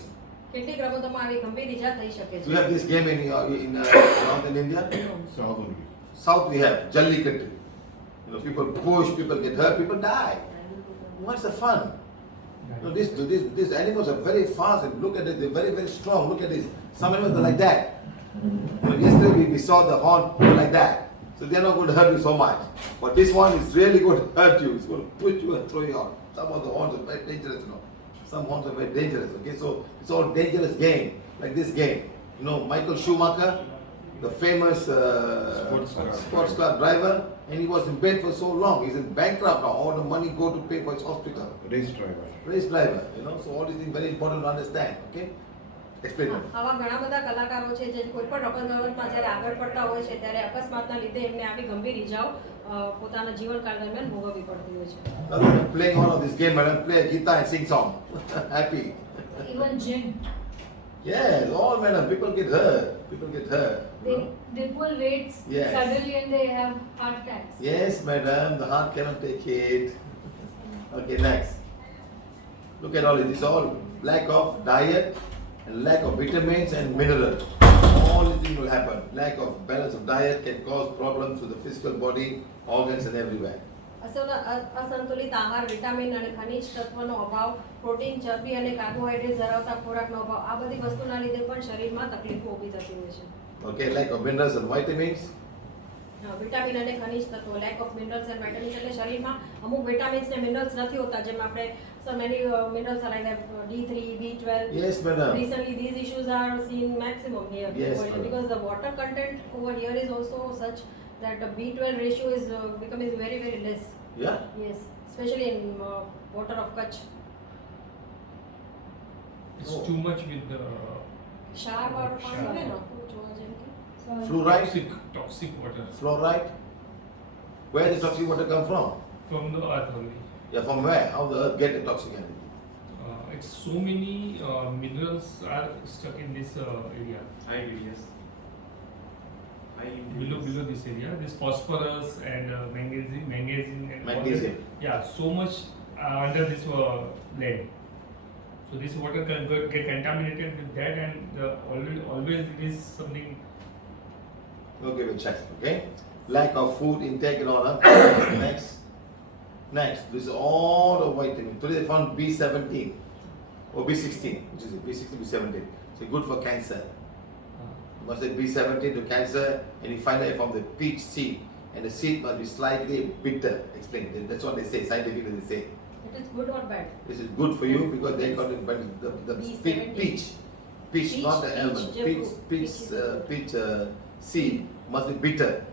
કેટલીક રમતોમાં આવી ગંભીર ઈજા થઈ શકે We છે. have this game in northern India. South only. South we have Jallikattu. People push, people get hurt, people die. What's the fun? These animals are very fast and look at it, they're very, very strong. Look at this. Some animals are like that. Yesterday we saw the horn like that. So they're not going to hurt you so much. But this one is really going to hurt you. It's going to push you and throw you out. Some of the horns are very dangerous, you know. Some horns are very dangerous, okay? So it's all dangerous game, like this game. You know, Michael Schumacher, the famous sports car driver, and he was in bed for so long. He's in bankrupt now. All the money go to pay for his hospital. Race driver. Race driver, you know. So all these things very important to understand, okay? Explain. આવા ઘણા બધા કલાકારો છે જે કોઈ પણ રમતગમતમાં જ્યારે આગળ પડતા હોય છે ત્યારે અકસ્માતના લીધે એમને આવી ગંભીર ઇજાઓ પોતાના જીવનકાળ દરમિયાન ભોગવવી પડતી હોય છે. Playing all of this game, madam, play a guitar and sing song. Happy. Even gym. Yes, all madam, people get hurt. People get hurt. They pull weights Yes. suddenly and they have heart attacks. Yes, madam, the heart cannot take it. Okay, next. Look at all this. It's all lack of diet and lack of vitamins and minerals. All these things will happen. Lack of balance of diet can cause problems to the physical body, organs and everywhere. અસંતુલિત આહાર, વિટામિન અને ખનિજ તત્વનો અભાવ, પ્રોટીન, ચરબી અને કાર્બોહાઈડ્રેટ ધરાવતા ખોરાકનો અભાવ, આ બધી વસ્તુના લીધે પણ શરીરમાં તકલીફો ઊભી થતી હોય છે. Okay, lack of minerals and vitamins. Vitamin અને ખનિજ તત્વો, lack of minerals and vitamins એટલે શરીરમાં અમુક વિટામિન્સ ને મિનરલ્સ નથી હોતા, જેમ આપણે so many minerals are like D3, B12. Yes, madam. Recently these issues are seen maximum here. Yes, over here madam. because the water content over here is also such that the B12 ratio is becoming very very less. Yeah? Yes, especially in water of Kutch. It's Oh. too much with the ક્ષાર વાળું પાણી ક્ષાર. હોય ને જોવા જેમ કે Fluoride? toxic water Fluoride? Where does toxic water come from? from the earth only. Yeah, from where? How the earth get the toxic energy? It's so many minerals are stuck in this area. IBS. Below this area, this phosphorus and magnesium and all Magnesium. that, yeah, so much under this land. So this water can get contaminated with that, and always it is something. Okay, we'll check. Okay? Lack of food intake and all that. Next. This is all the vitamins. Today they found B17 or B16, which is it? B16, B17. So good for cancer. You must say B17 to cancer, and you find out from the peach seed, and the seed must be slightly bitter. Explain. That's what they say. Scientifically they say. It is good or bad? This is good for you because they got it, but the B17. peach, not the almond. peach, Peach seed must be bitter.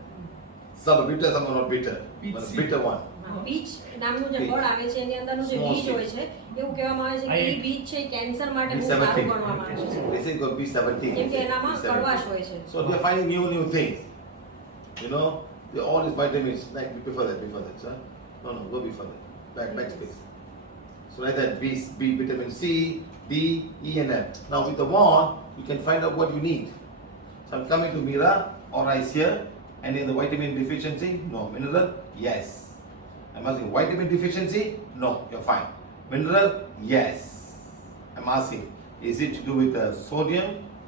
Some are bitter, some are not bitter. Peach But a seed. bitter one. બીજ નામનું જે Peach. ફળ આવે છે એની અંદરનું જે Small બીજ seed. હોય છે એવું કહેવામાં આવે છે કે એ બીજ છે કેન્સર માટે બહુ સારું B17. ગણવામાં આવે છે They say it got B17. કેમ કે એનામાં કડવાશ હોય છે. So they're finding new things. You know, all these vitamins. Like before that, sir. No, go before that. Back space. So like that, B, vitamin C, D, E and F. Now with the wand, you can find out what you need. So I'm coming to Mira or Ice here. Any of the vitamin deficiency? No. Mineral? Yes. I'm asking vitamin deficiency? No. You're fine. Mineral? Yes. I'm asking, is it to do with sodium,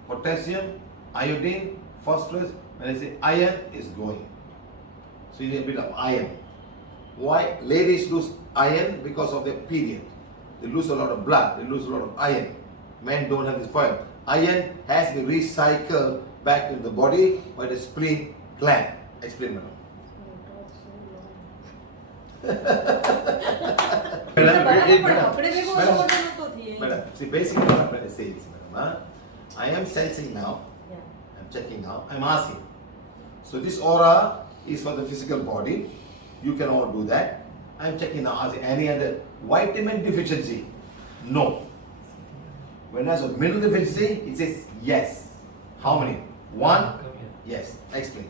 potassium, iodine, phosphorus? When I say iron, it's going. So you need a bit of iron. Why? Ladies lose iron because of their period. They lose a lot of blood. They lose a lot of iron. Men don't have this point. Iron has to be recycled back into the body by the spleen gland. Explain, madam. Madam, see, basically what I'm trying to say is, madam, I am sensing now, Yeah. I'm checking now, I'm asking. So this aura is for the physical body. You can all do that. I'm checking now, asking any other vitamin deficiency? No. When I say mineral deficiency, it says yes. How many? One? Yes. Explain.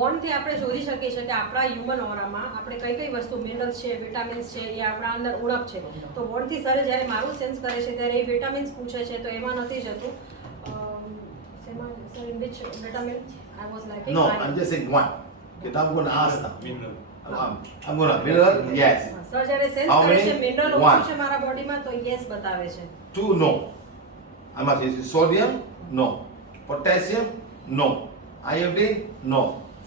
વોન્ડથી આપણે શોધી શકીએ છીએ કે આપણા હ્યુમન ઓરામાં આપણે કઈ કઈ વસ્તુ મિનરલ્સ છે, વિટામિન્સ છે, એ આપણા અંદર ઉણપ છે. તો વોન્ડથી સરે જ્યારે મારું સેન્સ કરે છે ત્યારે એ વિટામિન્સ પૂછે છે, તો એમાં નથી જતું. Sir, in which vitamin I was liking? No, I'm just saying one. Okay, now I'm going to ask now. Mineral. I'm going to mineral? Yes. Sir જ્યારે સેન્સ How કરે many? છે મિનરલ One. ઓછું છે મારા બોડીમાં તો યસ બતાવે છે. Two, no. I'm asking, is it sodium? No. Potassium? No. Iodine? No.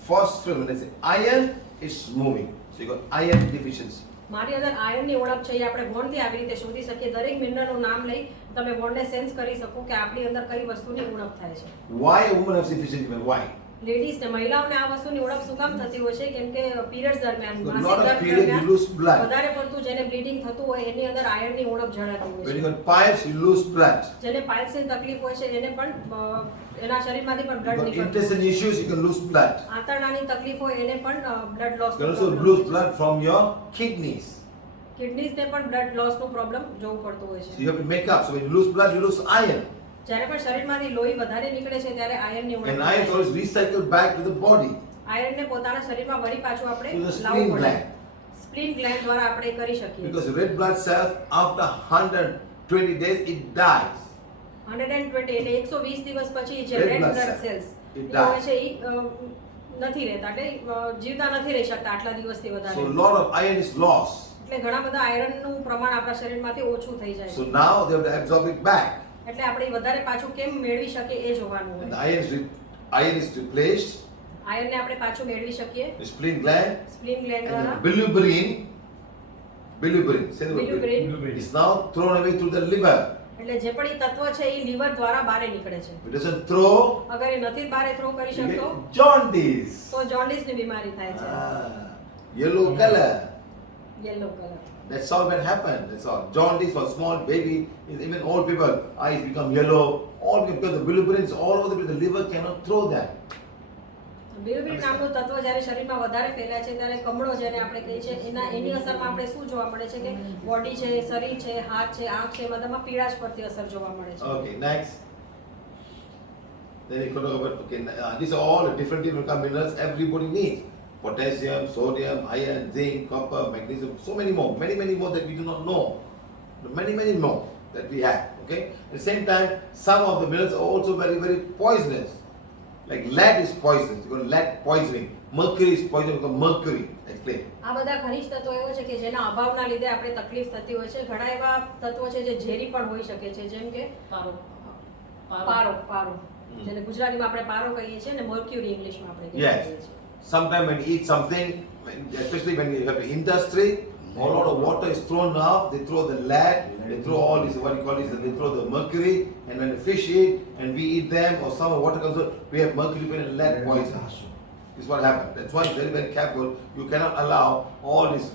Phosphorus, when I say iron, is moving. So you got iron deficiency. મારી અંદર આયર્નની ઉણપ છે, એ આપણે વોન્ડથી આવી રીતે શોધી શકીએ. દરેક મિનરલનું નામ લઈ તમે વોન્ડને સેન્સ કરી શકો કે આપણી અંદર કઈ વસ્તુની ઉણપ થાય છે. Why a woman has deficiency? Why? લેડીઝને મહિલાઓને આ વસ્તુની ઓળખ શું કામ થતી હોય છે કેમ કે પીરિયડ્સ દરમિયાન A માસિક lot of ધર્મ period, you lose blood. વધારે પડતું જેને બ્લીડિંગ થતું હોય એની અંદર આયર્નની ઉણપ જણાતી When હોય you છે got pipes, you lose blood. જેને પાઇલ્સની તકલીફ હોય છે એને પણ એના શરીરમાંથી પણ You બ્લડ got નીકળતું intestine issues, you can lose blood. આંતરડાની તકલીફ હોય એને પણ blood loss You can also lose blood from your kidneys. કિડનીઝને પણ બ્લડ લોસનું પ્રોબ્લેમ જોવું પડતું હોય So છે you have to make up. So when you lose blood, you lose iron. જ્યારે પણ શરીરમાંથી લોહી વધારે નીકળે છે ત્યારે આયર્નની And ઉણપ iron is always recycled back to the body. આયર્નને પોતાના શરીરમાં વળી પાછું આપણે To the લાવવું spleen પડે gland. સ્પ્લીન ગ્લેન્ડ દ્વારા આપણે એ કરી શકીએ Because red blood cells, after 120 days, it dies. 120 એટલે 120 દિવસ પછી જે Red red blood blood cells. Cells It એ હોય dies. છે એ નથી રહેતા એટલે જીવતા નથી રહી શકતા આટલા દિવસથી So વધારે a lot of iron is lost. એટલે ઘણા બધા આયરનનું પ્રમાણ આપણા શરીરમાંથી ઓછું થઈ જાય So છે now they have to absorb it back. એટલે આપણે વધારે પાછું કેમ મેળવી શકીએ એ જોવાનું And the હોય iron is replaced. આયરનને આપણે પાછું મેળવી શકીએ The spleen gland spleen gland and દ્વારા the bilirubin, say the word Bilirubin. Blueberry. is now thrown away through the liver. એટલે જે પણ એ તત્વ છે એ લીવર દ્વારા બહાર નીકળે છે If it doesn't throw, અગર એ નથી બહાર થ્રો કરી you શકતો get jaundice. તો જોન્ડિસની બીમારી થાય છે Yellow color. Yellow colour That's all that happened. That's all. Jaundice for small baby, even old people, eyes become yellow. All because the bilirubin is all over the place. The liver cannot throw that. બિલિરુબિન નામનું તત્વ જ્યારે શરીરમાં વધારે ફેલાય છે ત્યારે કમળો જેને આપણે કહીએ છીએ એની અસરમાં આપણે શું જોવા મળે છે કે બોડી છે શરીર છે હાથ છે આંખ છે બધામાં પીળાશ પડતી અસર જોવા મળે છે Okay, next. Then you go over. Okay, these are all the different minerals everybody needs. Potassium, sodium, iron, zinc, copper, magnesium, so many more that we do not know. Many more that we have. Okay. At the same time, some of the minerals are also very poisonous. Like lead is poisonous. You got lead poisoning. Mercury is poisonous because mercury. Explain. આ બધા ખનિજ તત્વો એવો છે કે જેના અભાવના લીધે આપણે તકલીફ થતી હોય છે ઘણા એવા તત્વો છે જે ઝેરી પણ હોઈ શકે છે જેમ કે પારો જેને ગુજરાતીમાં આપણે પારો કહીએ છીએ અને મર્ક્યુરી ઇંગ્લિશમાં આપણે કહીએ Yes. છીએ Sometimes when you eat something, especially when you have the industry, a lot of water is thrown off. They throw the lead, they throw all this, what you call this, they throw the mercury, and when the fish eat and we eat them, or some water comes out, we have mercury and lead poison. This is what happened. That's why very careful. You cannot allow all these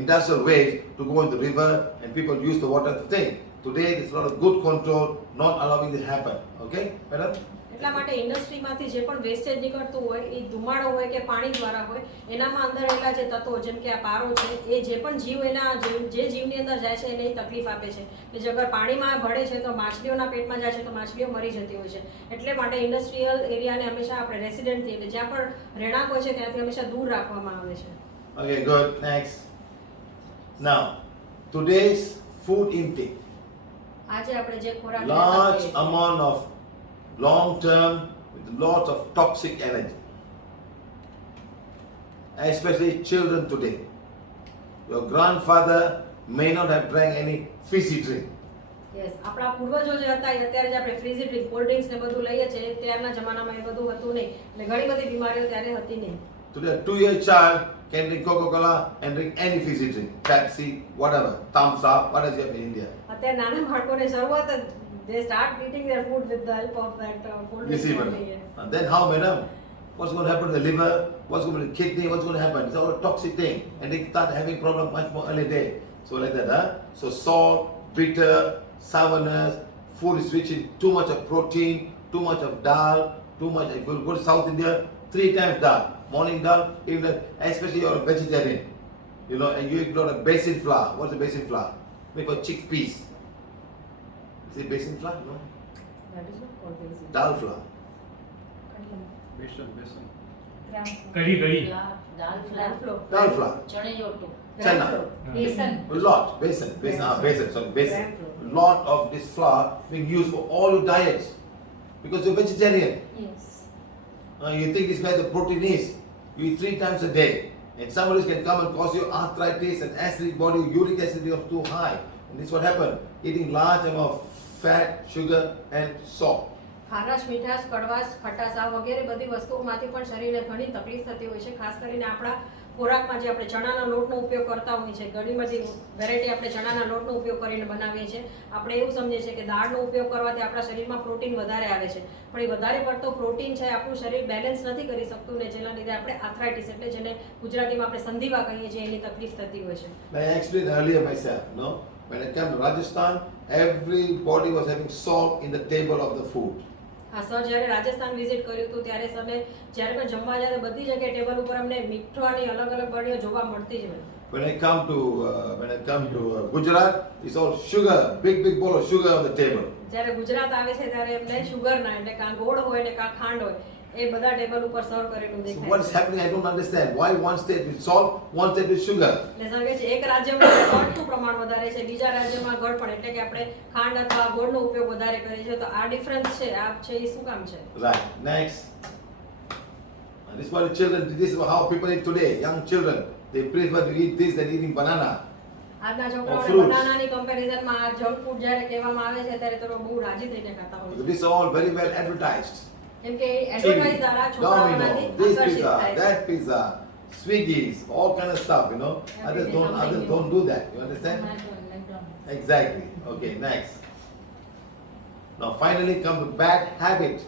industrial waste to go in the river and people use the water to think. Today, there's a lot of good control, not allowing this happen. Okay, madam? એટલા માટે ઇન્ડસ્ટ્રીમાંથી જે પણ વેસ્ટેજ નીકળતું હોય એ ધુમાડો હોય કે પાણી દ્વારા હોય એનામાં અંદર રહેલા જે તત્વો જેમ કે આ પારો છે એ જે પણ જીવ એના જે જીવની અંદર જાય છે એને તકલીફ આપે છે કે જે અગર પાણીમાં ભળે છે તો માછલીઓના પેટમાં જાય છે તો માછલીઓ મરી જતી હોય છે એટલે માટે ઇન્ડસ્ટ્રીયલ એરિયાને હંમેશા આપણે રેસિડેન્ટથી એટલે જ્યાં પણ રહેણાંક હોય છે ત્યાંથી હંમેશા દૂર રાખવામાં આવે છે Okay, good. Next. Now, today's food intake. આજે આપણે જે ખોરાક Large amount of long term with lots of toxic energy. Especially children today. Your grandfather may not have drank any fizzy drink. Yes આપણા પૂર્વજો જે હતા એ અત્યારે જે આપણે ફ્રીઝી ડ્રિંક કોલ્ડ ડ્રિંક્સ ને બધું લઈએ છીએ ત્યારના જમાનામાં એ બધું હતું નહીં એટલે ઘણી બધી બીમારીઓ ત્યારે હતી નહીં. Today, a 2-year child can drink Coca-Cola and drink any fizzy drink, Pepsi, whatever, thumbs up, what else you have in India. અત્યારે નાના બાળકોને શરૂઆત they start eating their food with the help of that cold You drinks see, only, madam. yes. And then how, madam? What's going to happen to the liver? What's going to happen to the kidney? What's going to happen? It's all a toxic thing. And they start having problem much more early day. So like that, huh? So salt, bitter, sourness, food is rich in too much of protein, too much of dal, too much. If you go to South India, 3 times dal. Morning dal, evening, especially you're a vegetarian. You know, and you eat a lot of basin flour. What's the basin flour? Make for chickpeas. Is it basin flour? No. That is not called basil. Dal flour. Kadhi dal Dal flour. Dal flour. ચણે જોટું Chana. બેસન A lot. Basin. Basin. Sorry, basin. Gram flour. A lot of this flour being used for all your diets. Because you're vegetarian. Yes You think this is where the protein is. You eat 3 times a day. And somebody can come and cause you arthritis and acidic body, uric acid becomes too high. And this is what happened. Eating large amount of fat, sugar and salt. ખારાશ મીઠાશ કડવાશ ખટાશ આ વગેરે બધી વસ્તુઓમાંથી પણ શરીરને ઘણી તકલીફ થતી હોય છે ખાસ કરીને આપણા ખોરાકમાં જે આપણે ચણાના લોટનો ઉપયોગ કરતા હોઈએ છીએ, ઘણી બધી વેરાયટી આપણે ચણાના લોટનો ઉપયોગ કરીને બનાવીએ છીએ. આપણે એવું સમજીએ છીએ કે દાળનો ઉપયોગ કરવાથી આપણા શરીરમાં પ્રોટીન વધારે આવે છે, પણ એ વધારે પડતો પ્રોટીન છે આપણું શરીર બેલેન્સ નથી કરી શકતું ને જેના લીધે આપણે આર્થરાઇટિસ એટલે જેને ગુજરાતીમાં આપણે સંધિવા કહીએ છીએ એની તકલીફ થતી હોય છે. I explained earlier myself, no? When I came to Rajasthan, everybody was having salt in the table of the food. હા સર, જ્યારે રાજસ્થાન વિઝિટ કર્યું હતું ત્યારે સરને જ્યારે પણ જમવા જાય બધી જગ્યાએ ટેબલ ઉપર અમને મીઠાની અલગ અલગ વડીઓ જોવા મળતી જ હોય. When I come to Gujarat, it's all sugar, big bowl of sugar on the table. જ્યારે ગુજરાત આવે છે ત્યારે એમને શુગરના એટલે કાં ગોળ હોય ને કાં ખાંડ હોય એ બધા ટેબલ ઉપર સર્વ કરેલું So દેખાય what છે. is happening? I don't understand. Why one state with salt, one state with sugar? એટલે સર કહે છે એક રાજ્યમાં ગળનું પ્રમાણ વધારે છે, બીજા રાજ્યમાં ગળપણ એટલે કે આપણે ખાંડ અથવા ગોળનો ઉપયોગ વધારે કરીએ છીએ, તો આ ડિફરન્સ છે આ છે એ શું કામ છે? Right. Next. And this is what the children. This is how people eat today. Young children, they prefer to eat this than eating banana. આજના Or છોકરાઓને fruits. બનાનાની કમ્પેરિઝનમાં આ જંક ફૂડ જ્યારે કહેવામાં આવે છે ત્યારે તો બહુ રાજી થઈને ખાતા હોય So છે. this is all very well advertised. કેમ કે એડવર્ટાઇઝ દ્વારા છોકરાઓમાંથી Domino, this આકર્ષિત pizza, થાય છે. that pizza, Swiggies, all kind of stuff. You know, Everything, others something don't new. do that. You understand? McDonald's. Exactly. Okay. Next. Now finally come to bad habit.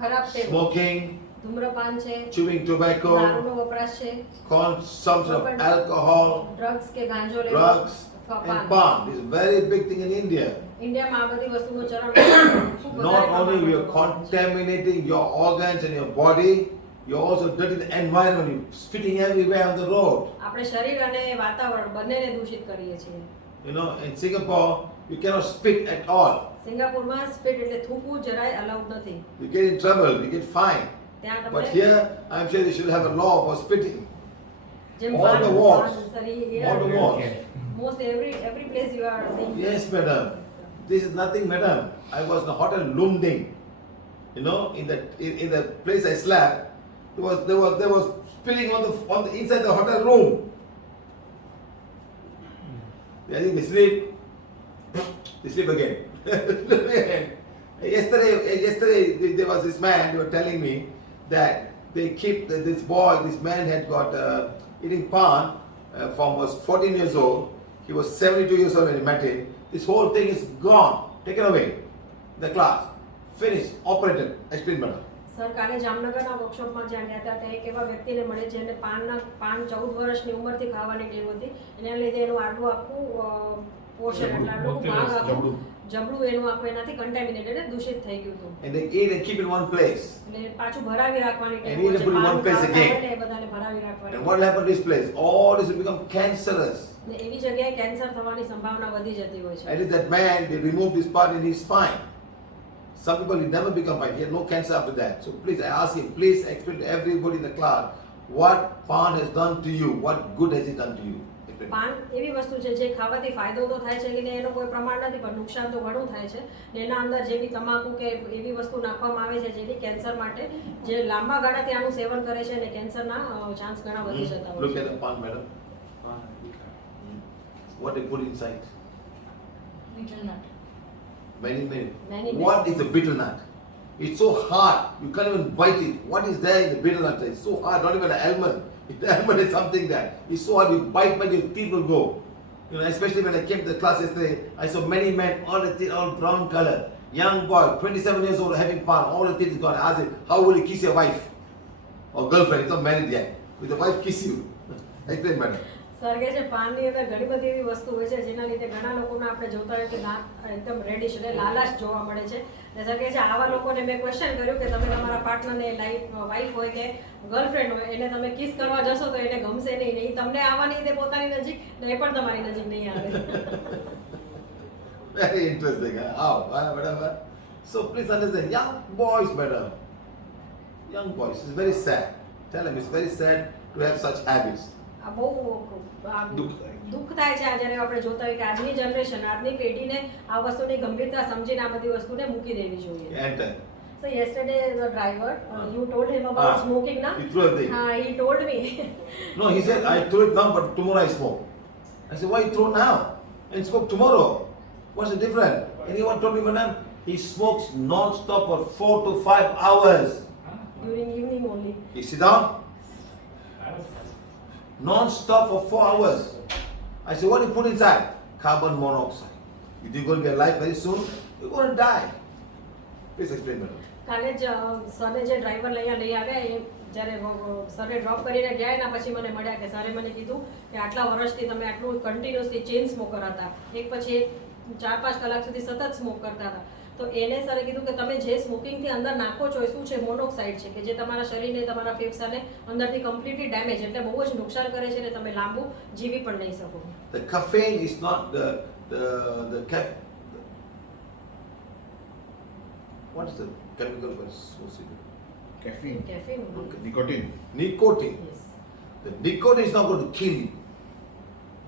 ખરાબ ટેવ Smoking, ધૂમ્રપાન છે, chewing tobacco, દારૂનો વપરાશ છે, consumption of alcohol, ડ્રગ્સ કે ગાંજો લેવો drugs, અથવા and પાન. palm. This is a very big thing in India. ઇન્ડિયામાં આ બધી વસ્તુનું ચલણ ખૂબ વધારે Not only પ્રમાણમાં you're જોવા મળે છે. contaminating your organs and your body, you're also dirtying the environment. You're spitting everywhere on the road. આપણે શરીર અને વાતાવરણ બંનેને દૂષિત કરીએ છીએ. You know, in Singapore, you cannot spit at all. સિંગાપુરમાં સ્પીડ એટલે થૂકવું જરાય અલાઉડ નથી. You get in trouble, you get fined. ત્યાં But તમને here, I'm sure they should have a law for spitting. જેમ all the walls. All the walls. Most every place you are seeing. Yes, madam. This is nothing, madam. I was in a hotel Lumding. You know, in the place I slept, there was spilling on the inside the hotel room. I think they sleep again. yesterday there was this man. They were telling me that they keep this man had got eating pan from was 14 years old. He was 72 years old when he met him. This whole thing is gone, taken away. The class finished, operated. Explain, madam. Sir કાલે જામનગરના વર્કશોપમાં જ્યાં ગયા હતા ત્યાં એક એવા વ્યક્તિને મળે જેને પાન 14 વર્ષની ઉંમરથી ખાવાની ટેવ હતી, એના લીધે એનું આડું આખું પોર્શન એટલે આટલું ભાગ આખું જબડું એનું આખું એનાથી કન્ટેમિનેટેડ દૂષિત થઈ ગયું હતું. And they eat and keep in one place. એટલે પાછું ભરાવી રાખવાની And ટેવ we હોય need to છે. put in one પાન place ખાતા again. હોય ને એ બધાને ભરાવી રાખવાની. And what will happen to this place? All this will become cancerous. ને એવી જગ્યાએ કેન્સર થવાની સંભાવના વધી જતી હોય છે. At least that man, they remove this part and he's fine. Some people will never become fine. He had no cancer after that. So please, I ask him, please explain to everybody in the class what pan has done to you. What good has it done to you? Explain. પાન એવી વસ્તુ છે જે ખાવાથી ફાયદો તો થાય છે કે એનો કોઈ પ્રમાણ નથી પણ નુકસાન તો ઘણું થાય છે ને એના અંદર જે બી તમાકુ કે એવી વસ્તુ નાખવામાં આવે છે જેથી કેન્સર માટે જે લાંબા ગાળાથી આનું સેવન કરે છે અને કેન્સરના ચાન્સ ઘણા વધી જતા હોય Look છે. at the pan, madam. What they put inside? Betel nut. Many. Many. What is a betel nut? It's so hard, you can't even bite it. What is there in the betel nut? It's so hard, not even an almond. The almond is something that it's so hard, you bite, your teeth will go. You know, especially when I came to the class yesterday, I saw many men, all the teeth, all brown color. Young boy, 27 years old, having pan, all the teeth is gone. I asked him, how will you kiss your wife? Or girlfriend, he's not married yet. Will the wife kiss you? Explain, madam. Sir કહે છે પાનની અંદર ઘણી બધી એવી વસ્તુ હોય છે જેના લીધે ઘણા લોકોને આપણે જોતા હોય કે દાંત એકદમ રેડિશ એટલે લાલાશ જોવા મળે છે. ને સર કહે છે આવા લોકોને મેં ક્વેશ્ચન કર્યું કે તમે તમારા પાર્ટનરને વાઈફ હોય કે ગર્લફ્રેન્ડ હોય એને તમે કિસ કરવા જશો તો એને ગમશે નહીં ને ઈ તમને આવવાની રીતે પોતાની નજીક ને એ પણ તમારી નજીક નહીં આવે. Very interesting. How? Madam? So please understand, young boys, madam. Young boys, it's very sad. Tell them it's very sad to have such habits. આ બહુ દુઃખ થાય છે આ જ્યારે આપણે જોતા હોય કે આજની જનરેશન આજની પેઢીને આ વસ્તુની ગંભીરતા સમજીને આ બધી વસ્તુને મૂકી દેવી જોઈએ. Enter. So yesterday the driver, you told him about smoking, na? He threw a thing. He told me. No, he said, I threw it now, but tomorrow I smoke. I said, why you throw now? And smoke tomorrow? What's the difference? Anyone told me, madam, he smokes non-stop for 4 to 5 hours. During evening only. He sit down, non-stop for 4 hours. I said, what do you put inside? Carbon monoxide. If you're going to be alive very soon, you're going to die. Please explain, madam. કાલે જ સરે જે ડ્રાઈવર લઈ આવ્યા એ જ્યારે સરે ડ્રોપ કરીને ગયા એના પછી મને મળ્યા કે સરે મને કીધું કે આટલા વર્ષથી તમે આટલું કન્ટિન્યુઅસલી ચેઇન સ્મોકર હતા, એક પછી એક 4-5 કલાક સુધી સતત સ્મોક કરતા હતા. તો એને સરે કીધું કે તમે જે સ્મોકિંગથી અંદર નાખો છો એ શું છે? મોનોક્સાઇડ છે કે જે તમારા શરીરને તમારા ફેફસાને અંદરથી કમ્પ્લીટલી ડેમેજ એટલે બહુ જ નુકસાન કરે છે અને તમે લાંબુ જીવી પણ નહીં શકો. The caffeine is not what's the chemical for cigarette? Caffeine. Caffeine. Nicotine. Nicotine. Yes. The nicotine is not going to kill you.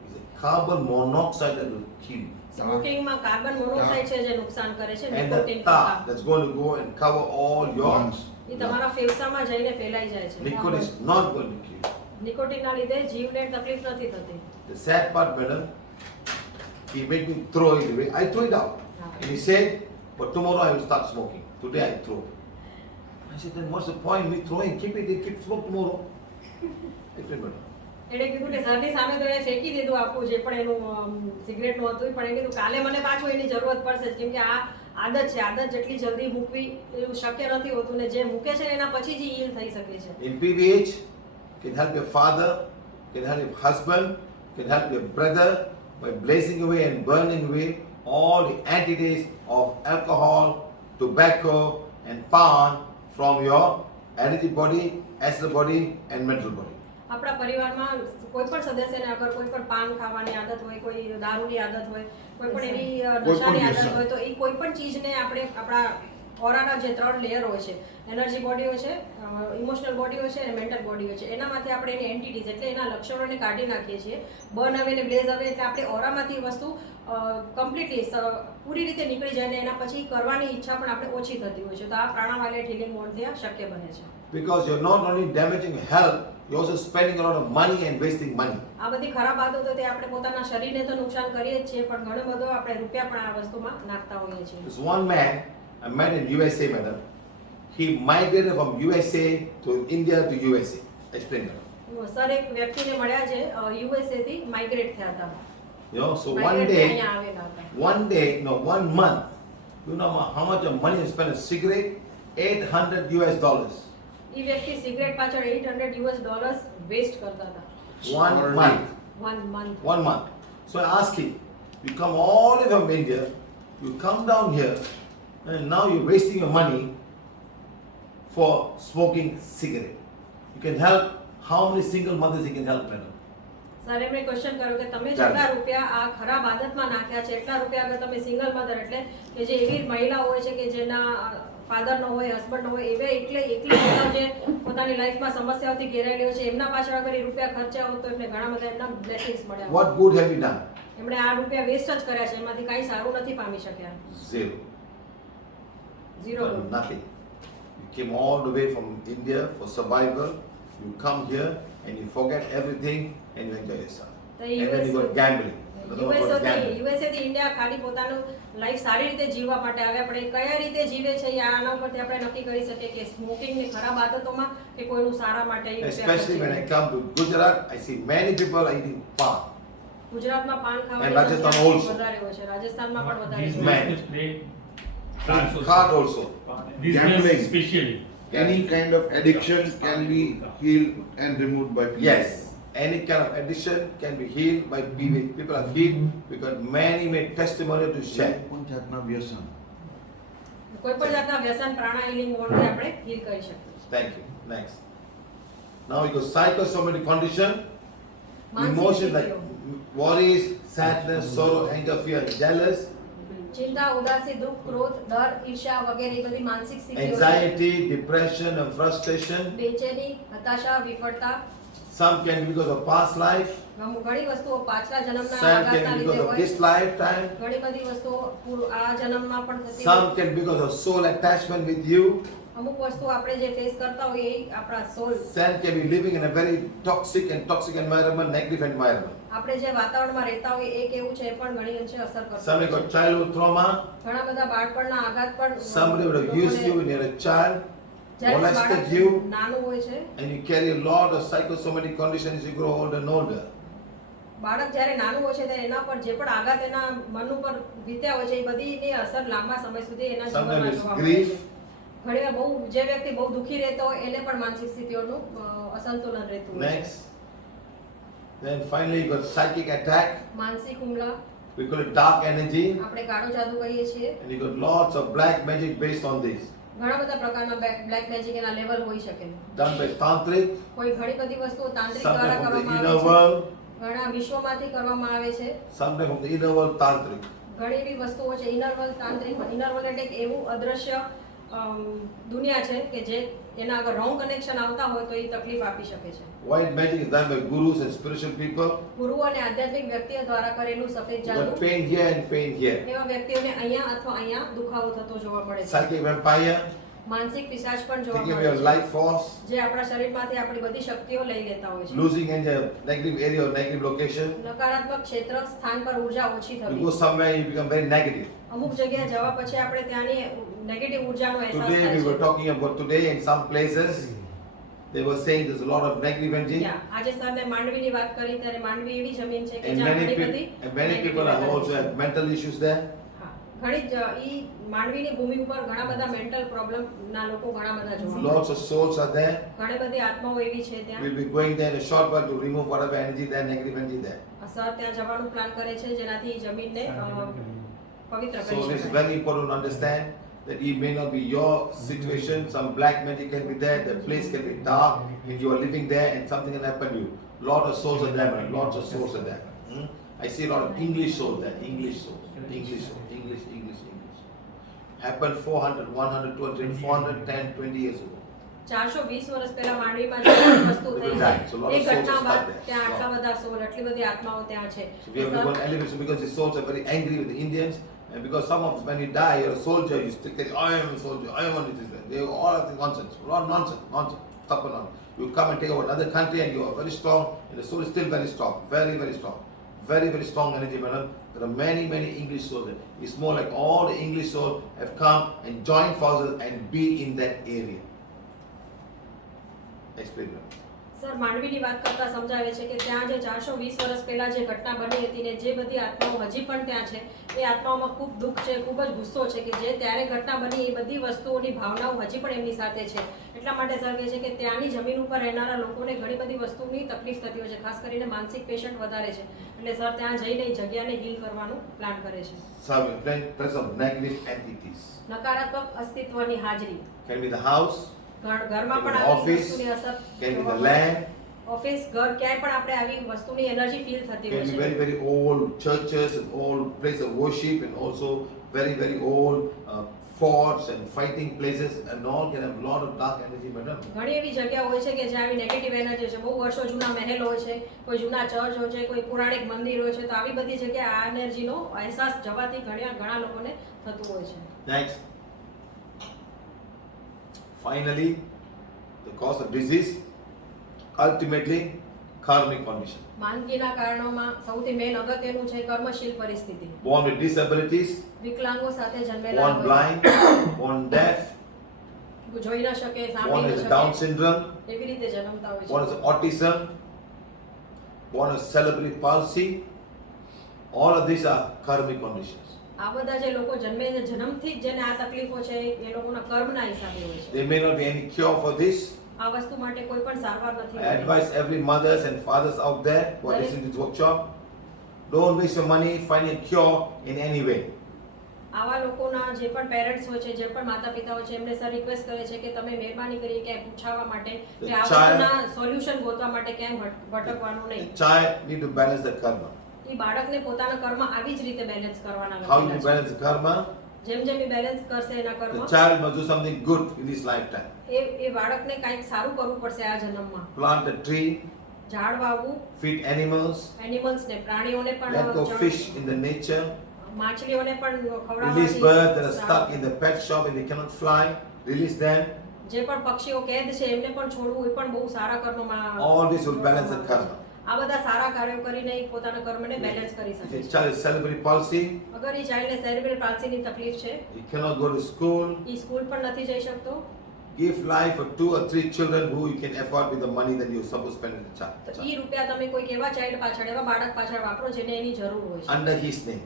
It's a carbon monoxide that will kill you. સ્મોકિંગમાં કાર્બન મોનોક્સાઇડ છે જે નુકસાન કરે છે. And nicotine the tar that's going to go and cover all your Lungs. એ તમારા ફેફસામાં જઈને ફેલાઈ જાય છે. nicotine is not going to kill you. નિકોટિનના લીધે જીવને તકલીફ નથી થતી. The sad part, madam, he made me throw it away. I threw it out. And he said, but tomorrow I will start smoking. Today I throw it. I said, then what's the point me throwing? Keep it, keep smoke tomorrow. Explain, madam. એણે કીધું કે સરની સામે તો એ ફેંકી દીધું આખું જે પણ એનું સિગરેટનું હતું પણ એ કીધું કાલે મને પાછું એની જરૂરત પડશે જ કેમ કે આ આદત છે. આદત જેટલી જલ્દી મૂકવી એવું શક્ય નથી હોતું ને જે મૂકે છે એના પછી જ ઈલ થઈ શકે છે. In PVH, can help your father, can help your husband, can help your brother by blazing away and burning away all the entities of alcohol, tobacco and pan from your energy body, astral body and mental body. આપણા પરિવારમાં કોઈ પણ સદસ્યને અગર કોઈ પણ પાન ખાવાની આદત હોય, કોઈ દારૂની આદત હોય, કોઈ પણ એવી નશાની આદત હોય તો એ કોઈ પણ ચીજને આપણે આપણા ઓરાના જે 3 લેયર હોય છે, એનર્જી બોડી હોય છે, ઇમોશનલ બોડી હોય છે અને મેન્ટલ બોડી હોય છે, એનામાંથી આપણે એની એન્ટિટીઝ એટલે એના લક્ષણોને કાઢી નાખીએ છીએ. બર્ન આવે ને બ્લેઝ આવે એટલે આપણે ઓરામાંથી વસ્તુ કમ્પ્લીટલી પૂરી રીતે નીકળી જાય ને એના પછી કરવાની ઈચ્છા પણ આપણે ઓછી થતી હોય છે. તો આ પ્રાણાવાયલેટ હિલિંગ મોડથી આ શક્ય બને છે. Because you're not only damaging your health, you're also spending a lot of money and wasting money. આ બધી ખરાબ આદતોથી આપણે પોતાના શરીરને તો નુકસાન કરીએ જ છીએ પણ ઘણો બધો આપણે રૂપિયા પણ આ વસ્તુમાં નાખતા હોઈએ છીએ. There's one man I met in USA, madam. He migrated from USA to India to USA. Explain, madam. Sir એક વ્યક્તિને મળ્યા છે યુએસએ થી માઇગ્રેટ થયા હતા. You know, so Migrate થી અહીંયા આવેલા હતા. one month, you know how much of money is spent on cigarette? $800. એ વ્યક્તિ સિગરેટ પાછળ $800 વેસ્ટ કરતા હતા. One Per month. One month. 1 month. So I asked him, you come all the way from India, you come down here, and now you're wasting your money for smoking cigarette. You can help how many single mothers you can help, madam? Sir એમણે ક્વેશ્ચન કર્યો કે તમે ચાલો. જેટલા રૂપિયા આ ખરાબ આદતમાં નાખ્યા છે એટલા રૂપિયા અગર તમે સિંગલ મધર એટલે કે જે એવી મહિલા હોય છે કે જેના ફાધર ન હોય, હસબન્ડ ન હોય, એવી એકલી મહિલાઓ જે પોતાની લાઈફમાં સમસ્યાઓથી ઘેરાયેલી હોય છે એમના પાછળ અગર એ રૂપિયા ખર્ચ્યા હોત તો એમને ઘણા બધા એમના બ્લેસિંગ્સ મળ્યા. What good have you done? એમણે આ રૂપિયા વેસ્ટ જ કર્યા છે, એમાંથી કાંઈ સારું નથી પામી શક્યા. Zero. Zero. Nothing. You came all the way from India for survival. You come here and you forget everything and you enjoy yourself. તો And then you go gambling. USA થી ઇન્ડિયા ખાલી પોતાનું લાઈફ સારી રીતે જીવવા માટે આવ્યા પણ એ કયા રીતે જીવે છે એ આના ઉપરથી આપણે નક્કી કરી શકીએ કે સ્મોકિંગની ખરાબ આદતોમાં કે કોઈનું સારા માટે એ રૂપિયા Especially when I ખર્ચે. come to Gujarat, I see many people are eating pan. ગુજરાતમાં પાન And ખાવાની Rajasthan સંખ્યા also. વધારે હોય છે, રાજસ્થાનમાં પણ વધારે These છે. Man. business play Card also. These Gambling. days especially. Any kind of addiction can be healed and removed by PVH. Yes. Any kind of addiction can be healed by PVH. People are healed because many made testimony to share. કોઈ પણ જાતના વ્યસન. કોઈ પણ જાતના વ્યસન પ્રાણા હિલિંગ મોડથી આપણે હીલ કરી શકીએ. Thank you. Next. Now you go psychosomatic condition. માનસિક Emotion like સ્થિતિઓ. worries, sadness, sorrow, anger, fear, jealous, ચિંતા, ઉદાસી, દુઃખ, ક્રોધ, ડર, ઈર્ષ્યા વગેરે એ બધી માનસિક સ્થિતિઓ છે. anxiety, depression, and frustration. બેચેની, હતાશા, વિફળતા, Some can be because of past life. ઘણી વસ્તુઓ પાછલા જન્મના Some આઘાતના can be લીધે because of હોય. this lifetime. ઘણી બધી વસ્તુઓ આ જન્મમાં પણ થતી Some હોય. can be because of soul attachment with you. અમુક વસ્તુ આપણે જે ફેસ કરતા હોઈએ એ આપણા સોલ, Some can be living in a very toxic environment, negative environment. આપણે જે વાતાવરણમાં રહેતા હોઈએ એ કેવું છે એ પણ ઘણી અંશે અસર કરતું Some હોય have છે. got childhood trauma. ઘણા બધા બાળપણના આઘાત પણ Somebody would have used you when you were a child. જ્યારે molested બાળક you, નાનું હોય છે, and you carry a lot of psychosomatic conditions, you grow older and older. બાળક જ્યારે નાનું હોય છે ત્યારે એના પર જે પણ આઘાત એના મન ઉપર વીત્યા હોય છે એ બધીની અસર લાંબા સમય સુધી એના Sometimes જીવનમાં it's જોવા મળે grief. છે. ઘણીવાર બહુ જે વ્યક્તિ બહુ દુઃખી રહેતો હોય એને પણ માનસિક સ્થિતિઓનું અસંતુલન રહેતું હોય છે. Next. Then finally you got psychic attack. માનસિક હુમલા, We call it dark energy. આપણે કાળું જાદુ કહીએ છીએ. And you got lots of black magic based on this. ઘણા બધા પ્રકારના બ્લેક મેજિક એના લેવલ હોઈ શકે. Done by tantric. કોઈ ઘણી બધી વસ્તુઓ તાંત્રિક દ્વારા Sometimes from the કરવામાં inner આવે છે. world. ઘણા વિશ્વમાંથી કરવામાં આવે છે. Sometimes from the inner world tantric. ઘણી એવી વસ્તુઓ છે ઇનર વર્લ્ડ તાંત્રિક. ઇનર વર્લ્ડ એટલે એક એવું અદ્રશ્ય દુનિયા છે કે જે એના આગળ રોંગ કનેક્શન આવતા હોય તો એ તકલીફ આપી શકે છે. White magic is done by gurus and spiritual people. ગુરુ અને આધ્યાત્મિક વ્યક્તિઓ દ્વારા કરેલું સફેદ You જાદુ, got pain here and pain here. એવા વ્યક્તિઓને અહીંયા અથવા અહીંયા દુખાવો થતો જોવા મળે છે. Psychic vampire, માનસિક પિશાચ પણ જોવા taking away મળે your છે, life force, જે આપણા શરીરમાંથી આપણી બધી શક્તિઓ લઈ લેતા હોય છે. losing in the negative area or negative location. નકારાત્મક ક્ષેત્ર સ્થાન પર ઉર્જા ઓછી You થવી. go somewhere, you become very negative. અમુક જગ્યાએ જવા પછી આપણે ત્યાંની નેગેટિવ ઉર્જાનો અહેસાસ Today થાય we were છે. talking about today in some places, they were saying there's a lot of negative energy. Yeah, આજે સરને માંડવીની વાત કરી ત્યારે માંડવી એવી જમીન છે કે And જ્યાં many ઘણી people, બધી and many negative people are energy also છે. have mental issues there. હા, ઘણી ઈ માંડવીની ભૂમિ ઉપર ઘણા બધા મેન્ટલ પ્રોબ્લેમ ના લોકો ઘણા બધા જોવા મળે Lots છે. of souls are there. ઘણી બધી આત્માઓ એવી છે ત્યાં. We'll be going there in a short while to remove whatever energy there, negative energy there. Sir ત્યાં જવાનું પ્લાન કરે છે જેનાથી ઈ જમીનને પવિત્ર So કરી it's શકાય. very important to understand that it may not be your situation, some black magic can be there, the place can be dark, and you are living there and something can happen to you. Lot of souls are there, man. Lots of souls are there. I see a lot of English souls there, English souls, English souls, English. Happened 400, 100, 200, 410, 20 years ago. 420 વર્ષ પહેલા માંડવીમાં જે વસ્તુ થઈ છે So a lot A of souls ઘટના are બાદ stuck there. ત્યાં આટલા બધા સોલ, આટલી બધી આત્માઓ ત્યાં છે. So we have to go on elevation because the souls are very angry with the Indians. And because some of us, when you die, you're a soldier, you still carry, I am a soldier, I am on this. They all are nonsense. A lot of nonsense. Stop it now. You come and take over another country and you are very strong, and the soul is still very strong, very, very strong. Very, very strong energy, madam. There are many, many English souls there. It's more like all the English souls have come and joined forces and be in that area. Explain, madam. Sir માંડવીની વાત કરતા સમજાવે છે કે ત્યાં જે 420 વર્ષ પહેલા જે ઘટના બની હતી ને જે બધી આત્માઓ હજી પણ ત્યાં છે એ આત્માઓમાં ખૂબ દુઃખ છે, ખૂબ જ ગુસ્સો છે કે જે ત્યારે ઘટના બની એ બધી વસ્તુઓની ભાવનાઓ હજી પણ એમની સાથે છે. એટલા માટે સર કહે છે કે ત્યાંની જમીન ઉપર રહેનારા લોકોને ઘણી બધી વસ્તુની તકલીફ થતી હોય છે, ખાસ કરીને માનસિક પેશન્ટ વધારે છે. એટલે સર ત્યાં જઈને એ જગ્યાને હીલ કરવાનું પ્લાન કરે છે. So, presence of negative entities. નકારાત્મક અસ્તિત્વની હાજરી. Can be the house, ઘરમાં Can પણ be the આવી office, વસ્તુની અસર can be જોવા the મળે. land, ઓફિસ, ઘર, ક્યાંય પણ આપણે આવી વસ્તુની એનર્જી ફીલ થતી હોય can be છે. very, very old churches and old places of worship and also very, very old forts and fighting places and all can have a lot of dark energy, madam. ઘણી એવી જગ્યા હોય છે કે જ્યાં આવી નેગેટિવ એનર્જી છે. બહુ વર્ષો જૂના મહેલ હોય છે, કોઈ જૂના ચર્ચ હોય છે, કોઈ પૌરાણિક મંદિર હોય છે. તો આવી બધી જગ્યાએ આ એનર્જીનો અહેસાસ જવાથી ઘણા લોકોને થતું હોય છે. Next. Finally, the cause of disease, ultimately, karmic condition. માંદગીના કારણોમાં સૌથી મેઇન અગત્યનું છે કર્મશીલ પરિસ્થિતિ. Born with disabilities, વિકલાંગો સાથે જન્મેલા born હોય, blind, born deaf, જોઈ ન શકે, born સાંભળી ન with Down શકે, syndrome, એવી રીતે જન્મતા હોય born છે. with autism, born with cerebral palsy. All of these are karmic conditions. આ બધા જે લોકો જન્મે છે જન્મથી જ જેને આ તકલીફો છે એ લોકોના કર્મના હિસાબે હોય છે. There may not be any cure for this. આ વસ્તુ માટે કોઈ પણ સારવાર નથી I હોતી. advise every mothers and fathers out there who are listening to this workshop, don't waste your money finding a cure in any way. આવા લોકોના જે પણ પેરેન્ટ્સ હોય છે, જે પણ માતા પિતા હોય છે, એમને સર રિક્વેસ્ટ કરે છે કે તમે મહેરબાની કરી ક્યાંય પૂછાવા માટે કે આ વસ્તુના સોલ્યુશન ગોતવા માટે ક્યાંય ભટકવાનું The નહીં. child need to balance the karma. એ બાળકને પોતાના કર્મ આવી જ રીતે બેલેન્સ કરવાના How you લખેલા છે. balance the karma? જેમ જેમ એ બેલેન્સ કરશે એના કર્મ, The child must do something good in this lifetime. એ બાળકને કંઈક સારું કરવું પડશે આ જન્મમાં. Plant a tree, ઝાડ વાવવું, feed animals, એનિમલ્સને પ્રાણીઓને પણ let go fish in the nature, માછલીઓને પણ release ખવડાવવાની, birds that are stuck in the pet shop and they cannot fly, release them. જે પણ પક્ષીઓ કેદ છે એમને પણ છોડવું, એ પણ બહુ સારા કર્મમાં. All this will balance the karma. આ બધા સારા કાર્યો કરીને એ પોતાના કર્મને બેલેન્સ કરી શકે If a છે. child is cerebral palsy, અગર એ ચાઇલ્ડને સેરેબ્રલ પાલ્સીની તકલીફ છે, he cannot go to school, એ સ્કૂલ પણ નથી જઈ શકતો, Give life for 2 or 3 children who you can afford with the money that you're supposed to spend on the તો child. ઈ રૂપિયા તમે કોઈક એવા ચાઇલ્ડ પાછળ એવા બાળક પાછળ વાપરો જેને એની જરૂર હોય છે. Under his name.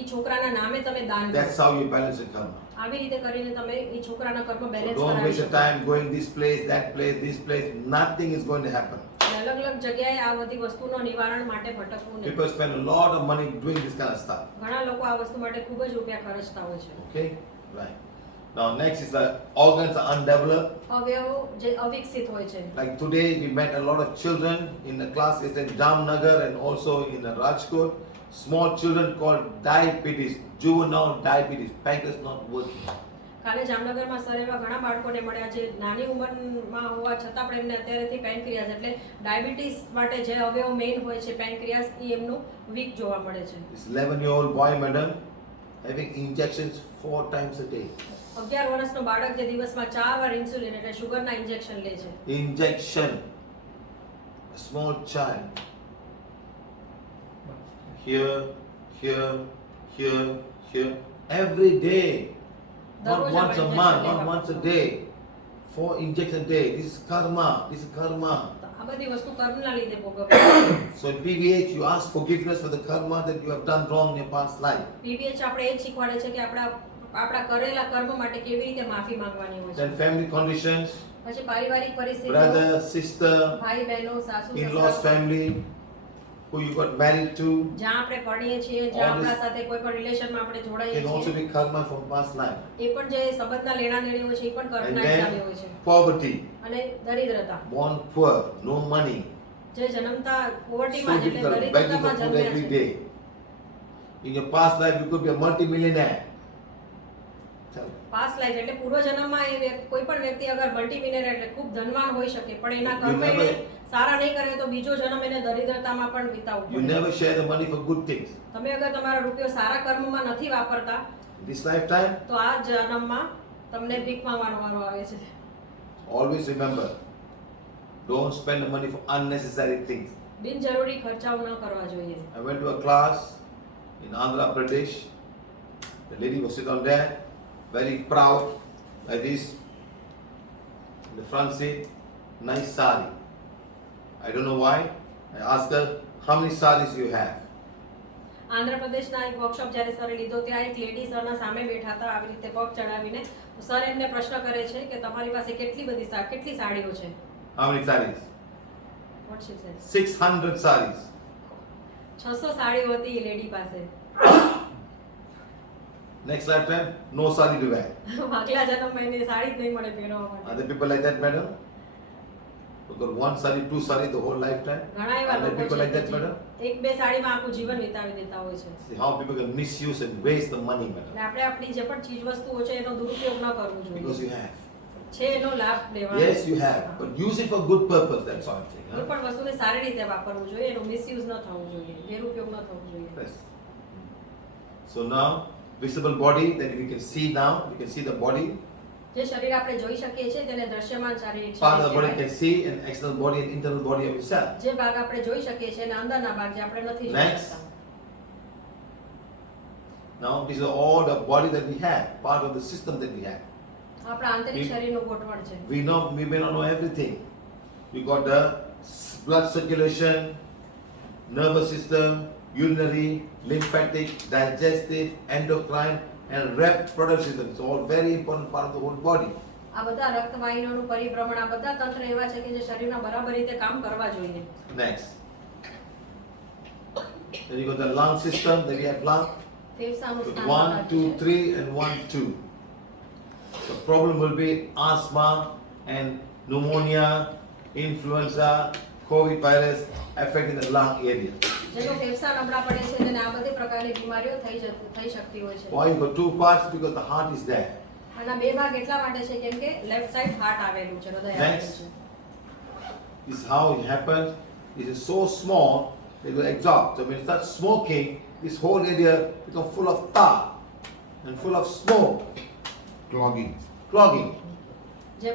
ઈ છોકરાના નામે તમે દાન કરો. That's how you balance your karma. આવી રીતે કરીને તમે ઈ છોકરાના કર્મ So બેલેન્સ don't કરાવી waste your શકો. time going this place, that place, this place. Nothing is going to happen. અને અલગ અલગ જગ્યાએ આ બધી વસ્તુનો નિવારણ માટે ભટકવું નહીં. People spend a lot of money doing this kind of stuff. ઘણા લોકો આ વસ્તુ માટે ખૂબ જ રૂપિયા ખર્ચતા હોય છે. Okay? Right. Now next is the organs are undeveloped. અવયવો જે અવિકસિત હોય છે. Like today we met a lot of children in the class is in Jamnagar and also in Rajkot. Small children called diabetes, juvenile diabetes, pancreas not working. કાલે જામનગરમાં સર એવા ઘણા બાળકોને મળ્યા જે નાની ઉંમરમાં હોવા છતાં પણ એમને અત્યારેથી પેનક્રિયાસ એટલે ડાયાબિટીસ માટે જે અવયવ મેઇન હોય છે પેનક્રિયાસ ઈ એમનું વીક જોવા મળે છે. This 11-year-old boy, madam, having injections 4 times a day. 11 વર્ષનો બાળક જે દિવસમાં 4 વાર ઇન્સ્યુલિન એટલે શુગરના ઇન્જેક્શન લે છે. Injection. A small child. Here, here, here, here. Every day. Not દરરોજ once a આપણે month, injection not લેવા once a પડે. day. 4 injections a day. This is karma. This is karma. તો આ બધી વસ્તુ કર્મના લીધે ભોગવવી. So in PVH, you ask forgiveness for the karma that you have done wrong in your past life. PVH આપણે એ જ શીખવાડે છે કે આપણા કરેલા કર્મ માટે કેવી રીતે માફી માંગવાની હોય છે. Then family conditions, પછી પારિવારિક પરિસ્થિતિઓ, brother, sister, ભાઈ બહેનો, સાસુ in-laws સસરા, family, who you got married to, જ્યાં આપણે ભણીએ છીએ, All જ્યાં this આપણા સાથે કોઈ પણ રિલેશનમાં આપણે જોડાઈએ can also છીએ, be karma from past life. એ પણ જે સંબંધના લેણાદેણી હોય છે એ પણ And કર્મના હિસાબે હોય છે. then poverty, અને દરિદ્રતા, born poor, no money, જે જન્મતા so પોવર્ટીમાં એટલે difficult, begging દરિદ્રતામાં for food જન્મ્યા every છે. day. In your past life, you could be a multi-millionaire. Tell me. Past life એટલે પૂર્વજન્મમાં કોઈ પણ વ્યક્તિ અગર મલ્ટીમિલિયનર એટલે ખૂબ ધનવાન હોઈ શકે પણ એના You કર્મ never- એને સારા નહીં કરે તો બીજો જન્મ એને દરિદ્રતામાં પણ વિતાવવું You પડે. never share the money for good things. તમે અગર તમારો રૂપિયો સારા કર્મમાં નથી વાપરતા This lifetime, તો આ જન્મમાં તમને ભીખ માંગવાનો વારો આવે છે. always remember, don't spend the money for unnecessary things. બિનજરૂરી ખર્ચાઓ ન કરવા જોઈએ. I went to a class in Andhra Pradesh. The lady was sitting on there, very proud, like this, in the front seat, nice sari. I don't know why. I asked her, how many saris you have? આંધ્રપ્રદેશના એક વર્કશોપ જ્યારે સરે લીધો ત્યાં એક લેડી સરના સામે બેઠા હતા આવી રીતે પગ ચડાવીને તો સર એમને પ્રશ્ન કરે છે કે તમારી પાસે કેટલી સાડીઓ છે. How many saris? What she said. 600 saris. 600 સાડીઓ હતી એ લેડી પાસે. Next lifetime, no sari to wear. આગલા જન્મમાં એને સાડી જ નહીં મળે પહેરવા માટે. Are there people like that, madam? Who got 1 sari, 2 sari the whole lifetime? ઘણા એવા Are there લોકો people છે like that, કે madam? એક બે સાડીમાં આખું જીવન વિતાવી દેતા હોય છે. See how people can misuse and waste the money, madam. એટલે આપણે આપણી જે પણ ચીજ વસ્તુઓ છે એનો દુરુપયોગ ન કરવો Because જોઈએ. you have. છે એનો લાભ લેવાનો. Yes, you have. But use it for good purpose, that's all I'm saying. કોઈ Huh? પણ વસ્તુને સારી રીતે વાપરવું જોઈએ, એનો મિસયુઝ ન થવું જોઈએ, ગેરઉપયોગ ન થવો જોઈએ. Yes. So now, visible body, that we can see now, we can see the body. જે શરીર આપણે જોઈ શકીએ છીએ તેને દ્રશ્યમાન શારીરિક Part of the શરીર body કહેવાય. can see, and external body and internal body of yourself. જે ભાગ આપણે જોઈ શકીએ છીએ અને અંદરના ભાગ જે આપણે નથી જોઈ Next. શકતા. Now, these are all the body that we have, part of the system that we have. આપણા આંતરિક We- શરીરનું ગોઠવણ છે. We may not know everything. We got the blood circulation, nervous system, urinary, lymphatic, digestive, endocrine, and reproductive system. It's all very important part of the whole body. આ બધા રક્તવાહિનીઓનું પરિભ્રમણ આ બધા તંત્ર એવા છે કે જે શરીરના બરાબર રીતે કામ કરવા જોઈએ. Next. Then you got the lung system, then we have lung. ફેફસાનું With સ્થાન 1, બતાવ્યું 2, છે. 3 and 1, 2. The problem will be asthma and pneumonia, influenza, COVID virus affecting the lung area. જેનો ફેફસા નબળા પડે છે તેને આ બધી પ્રકારની બીમારીઓ થઈ શકતી હોય છે. Why you got 2 parts? Because the heart is there. આના બે ભાગ એટલા માટે છે કેમ કે લેફ્ટ સાઈડ હાર્ટ આવેલું છે, હૃદય આવેલું Next. છે. This is how it happens. It is so small, it will absorb. So when you start smoking, this whole area becomes full of tar and full of smoke, Clogging. clogging. જે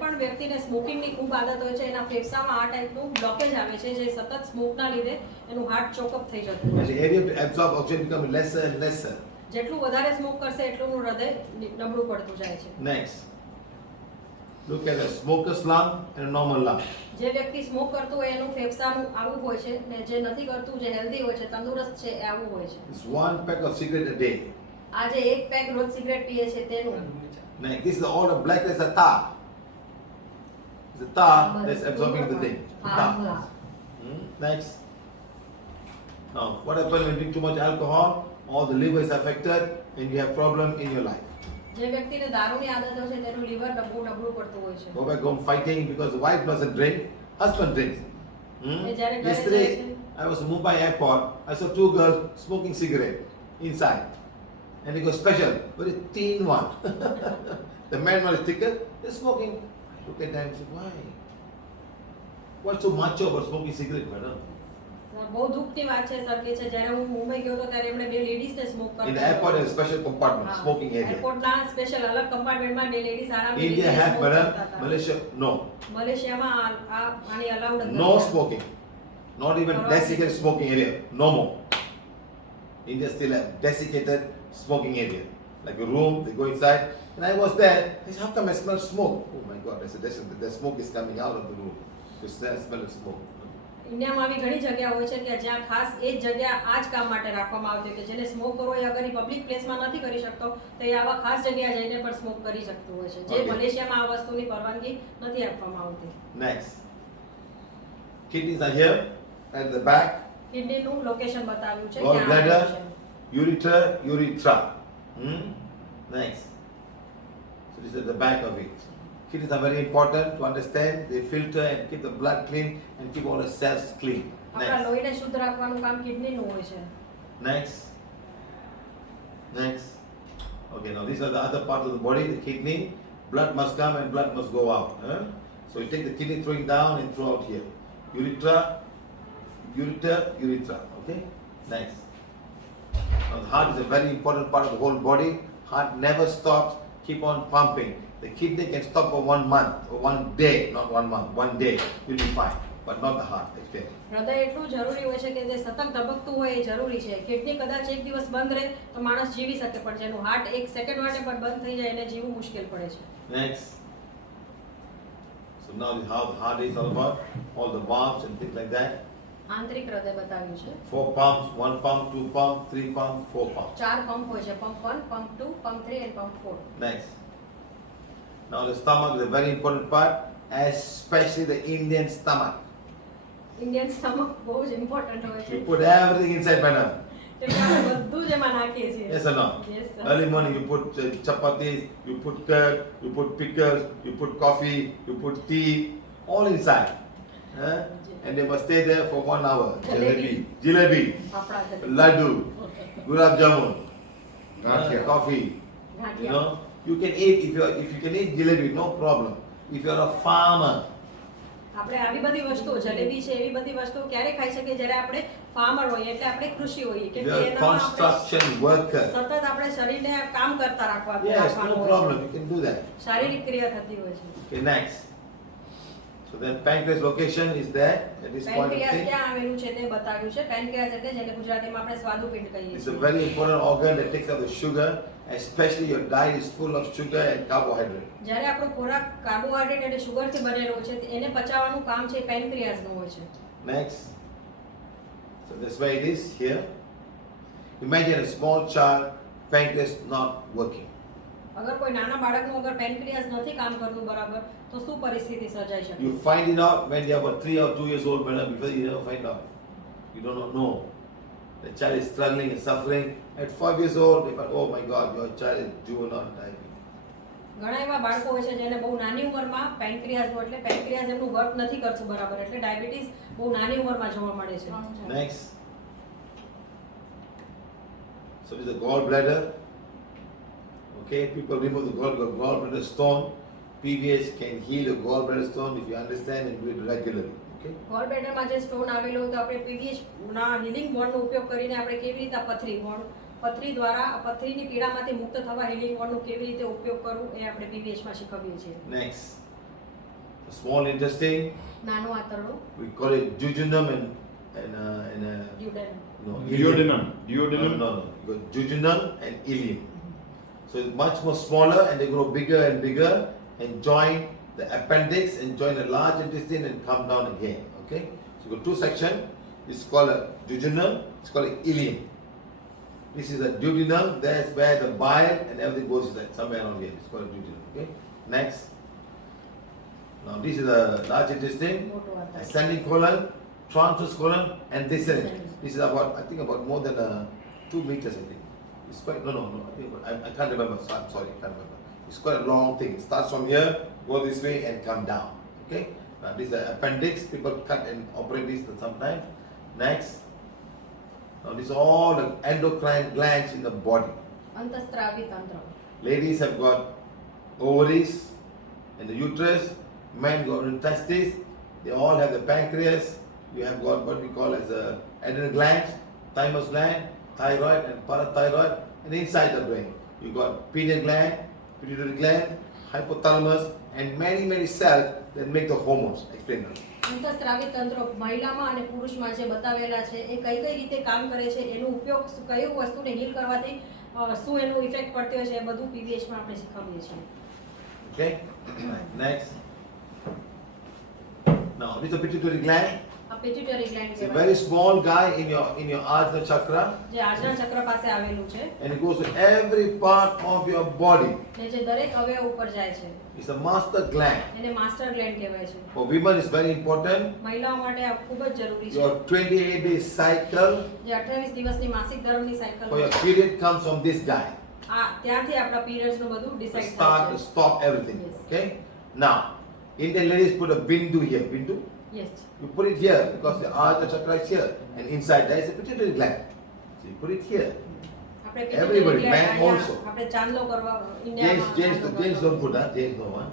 પણ વ્યક્તિને સ્મોકિંગની ખૂબ આદત હોય છે એના ફેફસામાં આ ટાઈપનું બ્લોકેજ આવે છે જે સતત સ્મોકના લીધે એનું હાર્ટ ચોકઅપ થઈ જતું હોય And છે. the area to absorb oxygen becomes lesser and lesser. જેટલું વધારે સ્મોક કરશે એટલું હૃદય નબળું પડતું જાય છે. Next. look at a smoker's lung and a normal lung. જે વ્યક્તિ સ્મોક કરતું હોય એનું ફેફસાનું આવું હોય છે ને જે નથી કરતું જે હેલ્ધી હોય છે તંદુરસ્ત છે એ આવું હોય છે. It's 1 pack of cigarette a day. આ જે એક પેક રોજ સિગરેટ પીએ છે તેનું. Next, this is all the black, there's a tar. It's a tar that's absorbing the thing. The tar. Next. Now, what happens when you drink too much alcohol? All the liver is affected and you have problem in your life. જે વ્યક્તિને દારૂની આદત હોય છે તેનું લીવર નબળું પડતું હોય છે. Go back home fighting because the wife doesn't drink, husband drinks. Yesterday, I was in Mumbai airport. I saw 2 girls smoking cigarette inside. And they go special, very thin one. The man was thicker, they're smoking. I look at them and say, why? What's so macho about smoking cigarette, madam? બહુ દુઃખની વાત છે સર કે છે જ્યારે હું મુંબઈ ગયો તો ત્યારે એમણે બે લેડીઝને સ્મોક In the કરતા airport, there's a special compartment, smoking area. એરપોર્ટના સ્પેશિયલ અલગ કમ્પાર્ટમેન્ટમાં બે લેડીઝ આરામથી India બેસીને have, smoke madam. કરતા હતા. Malaysia, no. મલેશિયામાં આ પાણી allowed No smoking. Not even desiccated smoking area. No more. India still have desiccated smoking area. Like a room, they go inside. And I was there. I said, how come I smell smoke? Oh my God. I said, the smoke is coming out of the room. You smell of smoke. ઇન્ડિયામાં આવી ઘણી જગ્યા હોય છે કે જ્યાં ખાસ એ જ જગ્યા આ જ કામ માટે રાખવામાં આવતી હોય કે જેને સ્મોક કરવો હોય અગર એ પબ્લિક પ્લેસમાં નથી કરી શકતો તો એ આવા ખાસ જગ્યાએ જઈને પણ સ્મોક કરી શકતું હોય છે જે Okay. મલેશિયામાં આ વસ્તુની પરવાનગી નથી આપવામાં આવતી. Next. Kidneys are here at the back. કિડનીનું લોકેશન બતાવ્યું છે Gallbladder, ureter, urethra. Next. So this is the back of it. Kidneys are very important to understand. They filter and keep the blood clean and keep all the cells clean. આપણા Next. લોહીને શુદ્ધ રાખવાનું કામ કિડનીનું હોય છે. Next. Next. Okay, now these are the other parts of the body, the kidney. Blood must come and blood must go out. So you take the kidney, throw it down and throw out here. Urethra, ureter, urethra. Okay? Next. Now the heart is a very important part of the whole body. Heart never stops, keep on pumping. The kidney can stop for 1 month or 1 day, not 1 month, 1 day, you'll be fine. But not the heart, okay? હૃદય એટલું જરૂરી હોય છે કે જે સતત ધબકતું હોય એ જરૂરી છે. કિડની કદાચ એક દિવસ બંધ રહે તો માણસ જીવી શકે પણ જેનું હાર્ટ એક સેકન્ડ માટે પણ બંધ થઈ જાય એને જીવવું મુશ્કેલ પડે છે. Next. So now this is how the heart is all about, all the valves and things like that. આંતરિક હૃદય બતાવ્યું છે. 4 pumps, 1 pump, 2 pump, 3 pump, 4 pump. 4 પંપ હોય છે. પંપ 1, પંપ 2, પંપ 3 and pump 4. Next. Now the stomach is a very important part, especially the Indian stomach. Indian stomach બહુ જ ઇમ્પોર્ટન્ટ હોય છે. You put everything inside madam. એટલે આપણે બધું જ એમાં નાખીએ છીએ. Yes or no? Yes, sir. Early morning you put chapatis, you put curd, you put pickles, you put coffee, you put tea, all inside. And they must stay there for 1 hour. Jalebi. Jalebi, આપણા laddu, gulab jamun, Gathia. coffee. You gathiya. know, you can eat if you can eat jalebi, no problem. If you are a farmer, આપણે આવી બધી વસ્તુઓ જલેબી છે એવી બધી વસ્તુઓ ક્યારે ખાઈ શકીએ જ્યારે આપણે ફાર્મર હોઈએ એટલે આપણે કૃષિ હોઈએ if કે you are a એનામાં આપણે construction worker, સતત આપણે શરીરને કામ કરતા yes, રાખવાનું no હોય problem, છે. you can do that. શારીરિક ક્રિયા થતી હોય છે. Okay, next. So then pancreas location is there at this point of પેનક્રિયાસ thing. ક્યાં આવેલું છે તે બતાવ્યું છે. પેનક્રિયાસ એટલે જેને ગુજરાતીમાં આપણે સ્વાદુપિંડ કહીએ It's a છીએ. very important organ that takes up the sugar, especially your diet is full of sugar and carbohydrate. જ્યારે આપણો ખોરાક કાર્બોહાઈડ્રેટ અને શુગરથી બનેલો છે એને પચાવવાનું કામ છે પેનક્રિયાસનું હોય છે. Next. So that's why it is here. Imagine a small child, pancreas not working. અગર કોઈ નાના બાળકનું અગર પેનક્રિયાસ નથી કામ કરતું બરાબર તો શું પરિસ્થિતિ સર્જાઈ શકે? You find it out when they are about 3 or 2 years old, madam, because you never find out. You do not know. The child is struggling and suffering. At 5 years old, they find, oh my God, your child is juvenile diabetes. ઘણા એવા બાળકો હોય છે જેને બહુ નાની ઉંમરમાં પેનક્રિયાસનું એટલે પેનક્રિયાસ એમનું વર્ક નથી કરતું બરાબર એટલે ડાયાબિટીસ બહુ નાની ઉંમરમાં જોવા મળે છે. Next. So this is the gallbladder. Okay, people remove the gallbladder stone. PVH can heal a gallbladder stone if you understand and do it regularly. Okay. ગોલબ્લેડરમાં જે સ્ટોન આવેલો હોય તો આપણે પીવીએચ ના હીલિંગ બોન્ડનો ઉપયોગ કરીને આપણે કેવી રીતે પથરી દ્વારા પથરીની પીડામાંથી મુક્ત થવા હીલિંગ બોન્ડનો કેવી રીતે ઉપયોગ કરવું એ આપણે પીવીએચમાં શીખવીએ છીએ. Next. The small intestine, નાનું આંતરડું we call it jejunum and ડ્યુડેનમ. no, Duodenum. No, Duodenum. no, no. You got jejunum and ileum. So it's much more smaller and they grow bigger and bigger and join the appendix and join the large intestine and come down again. Okay? So you got two sections. It's called a duodenum, it's called a ileum. This is a duodenum, that's where the bile and everything goes inside, somewhere around here. It's called a duodenum. Okay? Next. Now this is the large intestine, ascending colon, transverse colon, and descending. This is about, I think about more than 2 meters, I think. It's quite, no, I think I can't remember, so I'm sorry, I can't remember. It's quite a long thing. It starts from here, go this way and come down. Okay? Now this is the appendix, people cut and operate this sometimes. Next. Now this is all the endocrine glands in the body. અંતઃસ્ત્રાવી તંત્ર. Ladies have got ovaries and the uterus, men got intestines, they all have the pancreas, you have got what we call as a adrenal gland, thymus gland, thyroid and parathyroid, and inside the brain you got pineal gland, pituitary gland, hypothalamus, and many cells that make the hormones. Explain that. અંતઃસ્ત્રાવી તંત્ર મહિલામાં અને પુરુષમાં જે બતાવેલા છે એ કઈ કઈ રીતે કામ કરે છે, એનો ઉપયોગ કઈ વસ્તુને હીલ કરવાથી શું એનું ઇફેક્ટ પડતો હોય છે, એ બધું PVH માં આપણે શીખવીએ છીએ. Okay? Next. Now this is the pituitary gland. આ પિટ્યુટરી ગ્લેન્ડ It's a કહેવાય very small guy in your ajna chakra, જે આજના ચક્ર પાસે આવેલું છે and it goes to every part of your body. ને જે દરેક અવયવ ઉપર જાય છે. It's a master gland. એને માસ્ટર ગ્લેન્ડ કહેવાય છે. For women, it's very important. મહિલાઓ માટે આ ખૂબ જ જરૂરી છે. Your 28-day cycle જે 28 દિવસની માસિક ધર્મની cycle for your period comes from this guy. ત્યાંથી આપણા પીરિયડ્સ નું બધું To ડિસાઈડ start, થાય to છે. stop everything. Yes. Okay? Now, Indian ladies put a bindu here. Bindu? Yes. You put it here because the ajna chakra is here, and inside there is a pituitary gland. So you put it here. આપણે Everybody, pituitary man gland અહીંયા also. આપણે ચાંદલો કરવા James ઇન્ડિયામાં don't put that. James no one.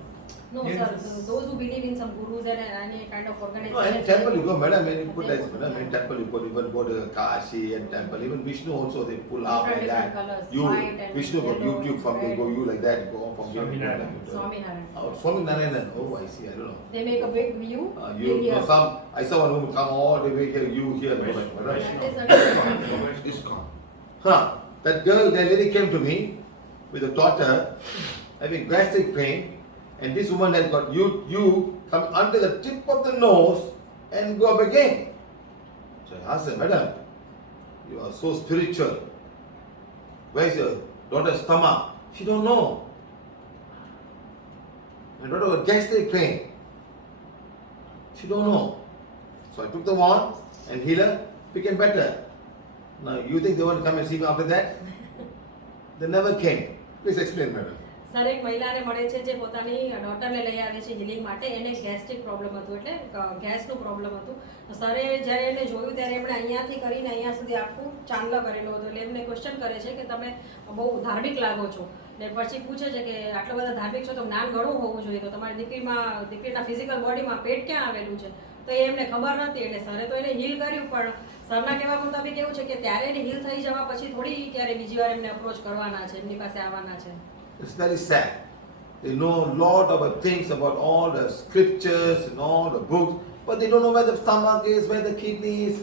No, Yes. sir. Those who believe in some gurus and any kind of No, organization. in temple you go, madam, when you put like, madam, in temple you put, even go to Kashi and temple, even Vishnu also they pull out like Different that. colours, You, white and Vishnu got yellow, YouTube from they red. go you like that, go on from here. Swaminarayan. Swaminarayan. Oh, Swaminarayan. Oh, I see. I don't know. They make a big view. You here. know, some I saw one woman come all the way here. You here, no, like, madam. That is a It's gone. Huh? That girl, that lady came to me with a daughter having gastric pain, and this woman has got you come under the tip of the nose and go up again. So I asked her, madam, you are so spiritual. Where's your daughter's stomach? She don't know. My daughter got gastric pain. She don't know. So I took the wand and healed her, became better. Now you think they want to come and see me after that? They never came. Please explain, madam. Sir એક મહિલાને મળે છે જે પોતાની ડોટરને લઈ આવે છે હિલિંગ માટે. એને ગેસ્ટ્રિક પ્રોબ્લેમ હતું, એટલે ગેસનું પ્રોબ્લેમ હતું. તો સરે જ્યારે એને જોયું ત્યારે એમણે અહીંયાથી કરીને અહીંયા સુધી આખું ચાંદલો કરેલો હતો. એટલે એમને ક્વેશ્ચન કરે છે કે તમે બહુ ધાર્મિક લાગો છો, ને પછી પૂછે છે કે આટલા બધા ધાર્મિક છો તો જ્ઞાન ઘણું હોવું જોઈએ, તો તમારી દીકરીના ફિઝિકલ બોડીમાં પેટ ક્યાં આવેલું છે? તો એ એમને ખબર નથી. એટલે સરે તો એને હીલ કર્યું, પણ સરના કહેવા મુતાબિક એવું છે કે ત્યારે એને હીલ થઈ જવા પછી થોડી ત્યારે બીજી વાર એમને અપ્રોચ કરવાના છે, એમની પાસે આવવાના છે. It's very sad. They know a lot of things about all the scriptures and all the books, but they don't know where the stomach is, where the kidney is,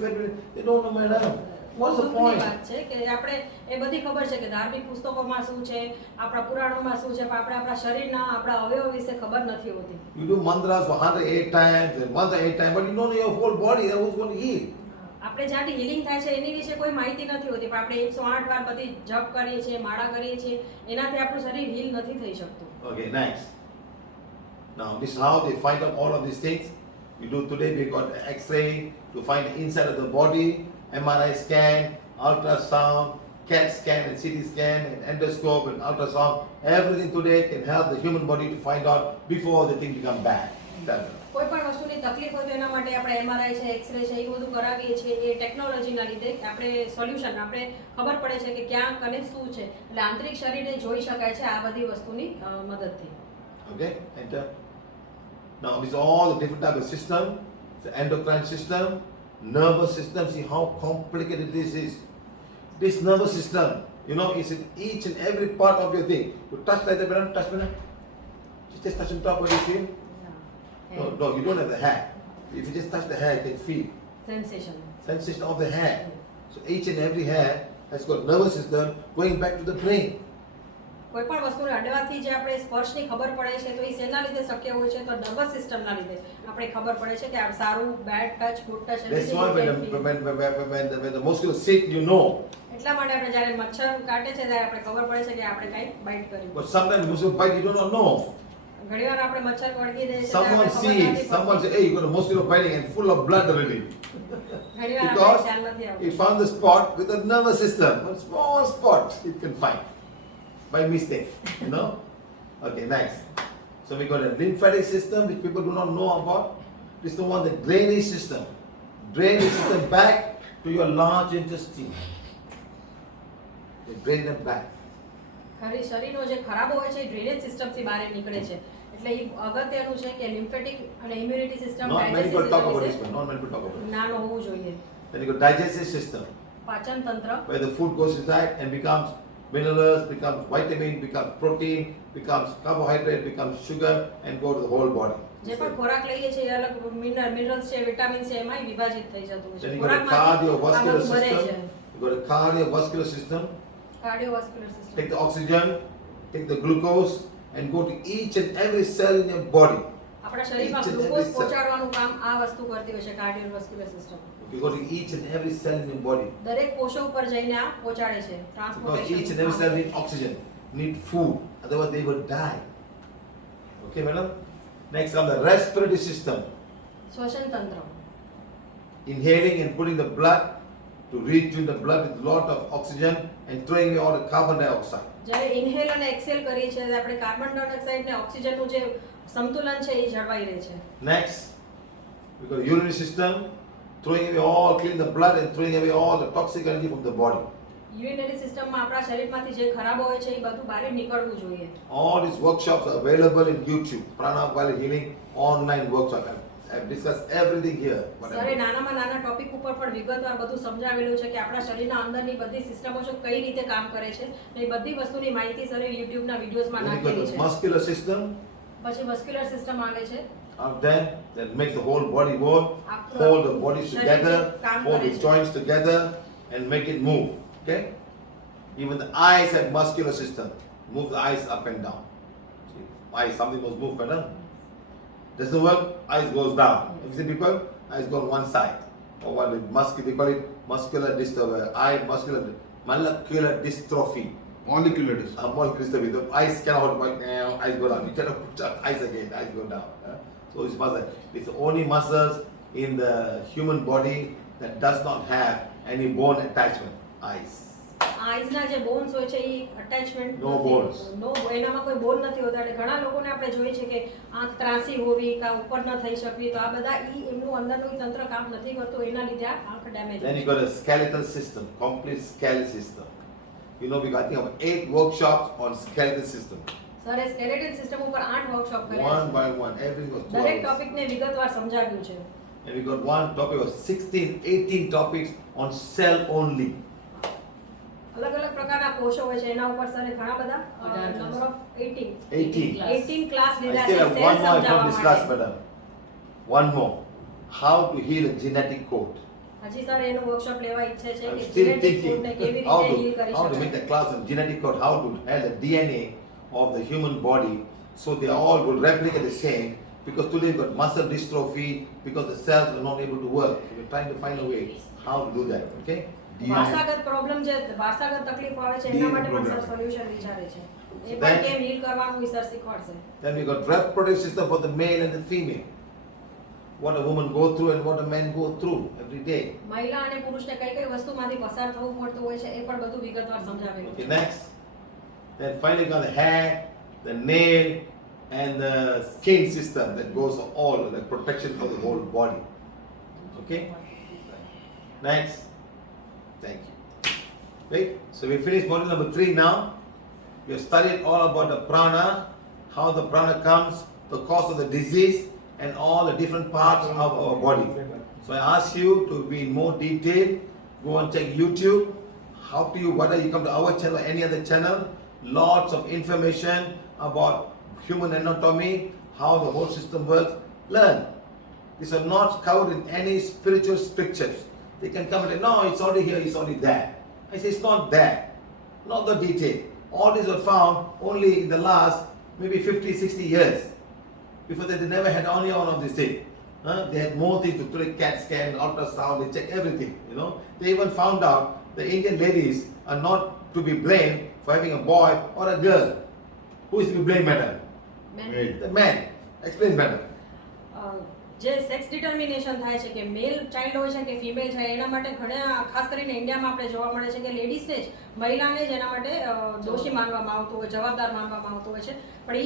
they don't know, madam. What's the દુઃખની point? વાત છે કે આપણે એ બધી ખબર છે કે ધાર્મિક પુસ્તકોમાં શું છે, આપણા પુરાણોમાં શું છે, પણ આપણે આપણા શરીરના આપણા અવયવ વિશે ખબર નથી હોતી. You do mantras for 108 times and 108 times, but you don't know your whole body. Who's going to heal? આપણે જ્યાંથી હિલિંગ થાય છે એની વિશે કોઈ માહિતી નથી હોતી, પણ આપણે 108 વાર બધી જપ કરીએ છીએ, માળા કરીએ છીએ, એનાથી આપણું શરીર હીલ નથી થઈ શકતું. Okay, next. Now this is how they find out all of these things. We do today. We got X-ray to find the inside of the body, MRI scan, ultrasound, CAT scan and CT scan and endoscope and ultrasound. Everything today can help the human body to find out before the thing become bad. That's it. કોઈ પણ વસ્તુની તકલીફ હોય તો એના માટે આપણે MRI છે, એક્સરે છે, એ બધું કરાવીએ છીએ. એ ટેકનોલોજીના લીધે આપણે સોલ્યુશન આપણે ખબર પડે છે કે ક્યાં કને શું છે, એટલે આંતરિક શરીરને જોઈ શકાય છે આ બધી વસ્તુની મદદથી. Okay, enter. Now these are all the different type of system. The endocrine system, nervous system. See how complicated this is. This nervous system, you know, is in each and every part of your thing. You touch like that, madam, touch, madam. Just touch on top of your feel. No, you don't have the hair. If you just touch the hair, you can feel sensation. sensation of the hair. So each and every hair has got nervous system going back to the brain. કોઈ પણ વસ્તુને અડવાથી જે આપણે સ્પર્શની ખબર પડે છે તો એ શેના લીધે શક્ય હોય છે? તો નર્વસ સિસ્ટમના લીધે આપણે ખબર પડે છે કે આ સારું, bed touch, good touch. That's why when the mosquito sit, you know. એટલા માટે આપણે જ્યારે મચ્છર કાટે છે ત્યારે આપણે ખબર પડે છે કે આપણે કંઈક બાઇટ કર્યું. But sometimes mosquito bite, you do not know. ઘણીવાર આપણે મચ્છર વળગી દે છે ત્યારે Someone આપણે see ખબર it. નથી Someone પડતી. say, hey, you got a mosquito biting and full of blood already. ઘણીવાર આપણે Because ખ્યાલ નથી આવતો. he found the spot with a nervous system. One small spot it can find by mistake. You know? Okay, nice. So we got a lymphatic system which people do not know about. This is the one, the drainage system. Drainage system back to your large intestine. They drain them back. ખરી શરીરનો જે ખરાબો હોય છે એ ડ્રેનેજ સિસ્ટમથી બહાર નીકળે છે. એટલે એ અગત્યનું છે કે લિમ્ફેટિક અને immunity system, Not many people talk about this one. Not many people talk about it. જ્ઞાન હોવું જોઈએ. Then you got digestive system, પાચન તંત્ર, where the food goes inside and becomes minerals, becomes vitamin, becomes protein, becomes carbohydrate, becomes sugar, and go to the whole body. જે પણ ખોરાક લઈએ છીએ એ અલગ મિનરલ્સ છે, વિટામિન છે, એમાં વિભાજિત થઈ જતું હોય છે. Then you got a ખોરાકમાંથી આ cardiovascular બધું બને છે. system. You got a cardiovascular system. Cardiovascular system. Take the oxygen, take the glucose, and go to each and every cell in your body. આપણા શરીરમાં Each and glucose every cell. પહોંચાડવાનું કામ આ વસ્તુ કરતી હોય છે, cardiovascular system. You go to each and every cell in your body. દરેક કોષો ઉપર જઈને આ પહોંચાડે છે. Because each and every transportation. cell need oxygen, need food, otherwise they will die. Okay, madam? Next comes the respiratory system. શ્વસન તંત્ર. Inhaling and putting the blood to reach in the blood with lot of oxygen and throwing away all the carbon dioxide. જ્યારે ઇન્હેલ અને એક્સેલ કરીએ છીએ ત્યારે આપણે carbon dioxide ને ઓક્સિજનનું જે સંતુલન છે એ જળવાઈ રહે છે. Next, we got the urinary system, throwing away all, clean the blood and throwing away all the toxic energy from the body. Urinary સિસ્ટમમાં આપણા શરીરમાંથી જે ખરાબ હોય છે એ બધું બહાર નીકળવું જોઈએ. All these workshops are available in YouTube. Prana Healing online workshop. I've discussed everything here. સરે નાનામાં નાના ટોપિક ઉપર પણ વિગતવાર બધું સમજાવેલું છે કે આપણા શરીરના અંદરની બધી સિસ્ટમો છે કઈ રીતે કામ કરે છે ને એ બધી વસ્તુની માહિતી સરે યુટ્યુબના વિડિયોઝમાં Then you got નાખેલી the છે. muscular system. પછી મસ્ક્યુલર સિસ્ટમ આવે છે. Out there that makes the whole body work, આપણું hold the bodies શરીર together, કામ hold કરે the છે. joints together and make it move. Okay? Even the eyes have muscular system. Move the eyes up and down. See, eyes, something must move, madam. Doesn't work, eyes goes down. You see people, eyes go on one side. Or what with muscular, they call it molecular dystrophy. Molecular disorder. Molecular dystrophy. The eyes cannot hold, eyes go down. You cannot put your eyes again, eyes go down. So it's muscle. It's the only muscles in the human body that does not have any bone attachment. Eyes. આઈઝના જે બોન્સ હોય છે એ attachment No bones. નો એનામાં કોઈ બોન નથી હોતા. એટલે ઘણા લોકોને આપણે જોઈએ છે કે આંખ ત્રાસી હોવી કા ઉપર ન થઈ શકવી તો આ બધા ઈ એમનું અંદરનું ઈ તંત્ર કામ નથી કરતું એના લીધે આ આંખ damage Then you got a skeletal system, complete skeletal system. You know, we got, I think, about 8 workshops on skeletal system. સરે સ્કેલેટલ સિસ્ટમ ઉપર 8 વર્કશોપ કર્યા One છે. by one, everything was 2 દરેક hours. ટોપિકને વિગતવાર સમજાવ્યું છે. And we got one topic of 16, 18 topics on cell only. અલગ અલગ પ્રકારના કોષો હોય છે એના ઉપર સરે ઘણા બધા નંબર ઓફ 18 18. ક્લાસ I લીધા still છે have cell one more I સમજાવવા don't discuss, માટે. madam. One more. How to heal a genetic code. હજી સર એનું વર્કશોપ લેવા ઈચ્છે છે I'm કે still genetic thinking code ને કેવી how રીતે હીલ to, કરી how to make શકાય. the class on genetic code, how to have the DNA of the human body so they all will replicate the same, because today we've got muscle dystrophy because the cells are not able to work. So we're trying to find a way how to do that. Okay? વારસાગત પ્રોબ્લેમ જે વારસાગત તકલીફ આવે છે એના DNA માટે પણ sir program. Solution વિચારે છે. એ So પણ then- કેમ હીલ કરવાનું એ સર શીખવાડશે. Then we got reproductive system for the male and the female. What a woman go through and what a man go through every day. મહિલા અને પુરુષને કઈ કઈ વસ્તુમાંથી પસાર થવું પડતું હોય છે એ પણ બધું વિગતવાર સમજાવેલું Okay, છે. next. Then finally got the hair, the nail, and the skin system that goes all the protection for the whole body. Okay. Next. Thank you. Right. So we finished module number 3 now. We have studied all about the prana, how the prana comes, the cause of the disease, and all the different parts of our body. So I ask you to be in more detail. Go and check YouTube. How do you, whether you come to our channel or any other channel, lots of information about human anatomy, how the whole system works. Learn. These are not covered in any spiritual scriptures. They can come and say, no, it's already here, it's already there. I say, it's not there. Not the detail. all these were found only in the last maybe 50, 60 years. Before that, they never had only one of these things. They had more things to click, CAT scan, ultrasound, they check everything, you know. They even found out the Indian ladies are not to be blamed for having a boy or a girl. Who is to be blamed, madam? Right. The man. Explain, madam. જે sex determination થાય છે કે મેલ ચાઇલ્ડ હોય છે કે ફિમેલ છે એના માટે ઘણા ખાસ કરીને ઇન્ડિયામાં આપણે જોવા મળે છે કે લેડીઝને જ મહિલાને જ એના માટે દોષી માનવામાં આવતું હોય, જવાબદાર માનવામાં આવતું હોય છે. પણ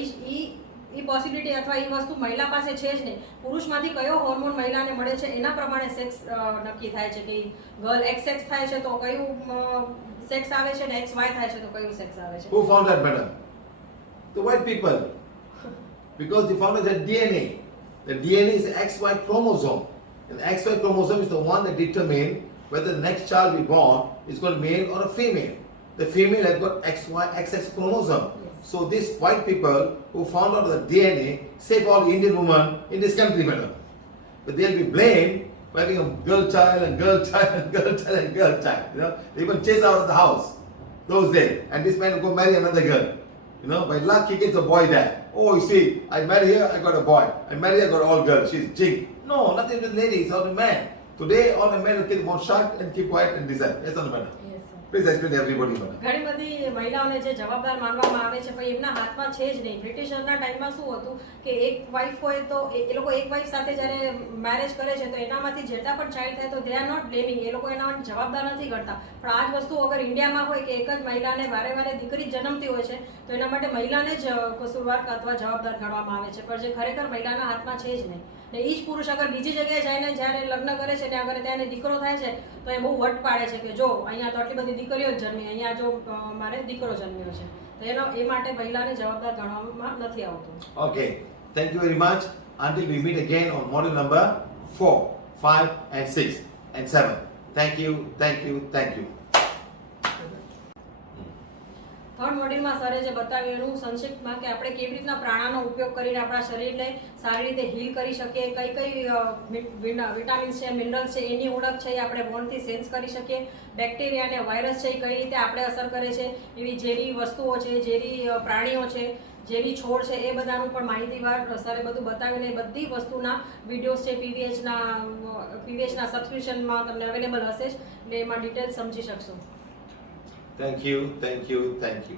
એ પોસિબિલિટી અથવા એ વસ્તુ મહિલા પાસે છે જ નહીં. પુરુષમાંથી કયો હોર્મોન મહિલાને મળે છે એના પ્રમાણે સેક્સ નક્કી થાય છે કે ગર્લ એક્સ સેક્સ થાય છે તો કયું સેક્સ આવે છે ને એક્સ વાય થાય છે તો કયું સેક્સ આવે છે. Who found that, madam? The white people. Because they found out that DNA. The DNA is the XY chromosome. And the XY chromosome is the one that determines whether the next child we born is going to be male or a female. The female has got XY, XX chromosome. Yes. So these white people who found out the DNA save all Indian women in this country, madam. But they'll be blamed for having a girl child and girl child and girl child and girl child. You know, they even chase out of the house those days. And this man will go marry another girl. You know, by luck he gets a boy there. Oh, you see, I marry her, I got a boy. I marry her, I got all girls. She's jing. No, nothing with ladies or the man. Today, all the men will keep one shot and keep quiet and decide. That's not the matter. Yes, sir. Please explain to everybody, madam. ઘણી બધી મહિલાઓને જે જવાબદાર માનવામાં આવે છે પણ એમના હાથમાં છે જ નહીં. બ્રિટિશરના ટાઈમમાં શું હતું કે એક વાઇફ હોય તો એ લોકો એક વાઇફ સાથે જ્યારે મેરેજ કરે છે તો એનામાંથી જેટલા પણ ચાઇલ્ડ થાય તો દે આર નોટ બ્લેમિંગ. એ લોકો એના જવાબદાર નથી કરતા. પણ આ જ વસ્તુ અગર ઇન્ડિયામાં હોય કે એક જ મહિલાને વારે વારે દીકરી જન્મતી હોય છે તો એના માટે મહિલાને જ કસૂરવાર અથવા જવાબદાર ગણવામાં આવે છે. પણ જે ખરેખર મહિલાના હાથમાં છે જ નહીં. ને એ જ પુરુષ અગર બીજી જગ્યાએ જઈને જ્યારે લગ્ન કરે છે ને અગર ત્યાં દીકરો થાય છે તો એ બહુ વટ પાડે છે કે જો અહીંયા તો આટલી બધી દીકરીઓ જ જન્મી, અહીંયા જો મારે દીકરો જન્મ્યો છે તો એ માટે મહિલાને જવાબદાર ગણવામાં નથી આવતું. Okay, thank you very much. Until we meet again on module number 4, 5 and 6 and 7. Thank you, thank you, thank you. Third મોડ્યુલમાં સરે જે બતાવ્યું એનું સંક્ષિપ્તમાં કે આપણે કેવી રીતના પ્રાણાનો ઉપયોગ કરીને આપણા શરીરને સારી રીતે હીલ કરી શકીએ, કઈ કઈ વિટામિન્સ છે, મિનરલ્સ છે એની ઓળખ છે એ આપણે બોન્ડથી સેન્સ કરી શકીએ, બેક્ટેરિયા અને વાયરસ છે એ કઈ રીતે આપણે અસર કરે છે, એવી ઝેરી વસ્તુઓ છે, ઝેરી પ્રાણીઓ છે, ઝેરી છોડ છે એ બધાનું પણ માહિતીવાર સરે બધું બતાવીને એ બધી વસ્તુના વિડીયોઝ છે પીવીએચના સબસ્ક્રિપ્શનમાં તમને અવેલેબલ હશે જ એટલે એમાં ડિટેલ સમજી શકશો. Thank you, thank you, thank you.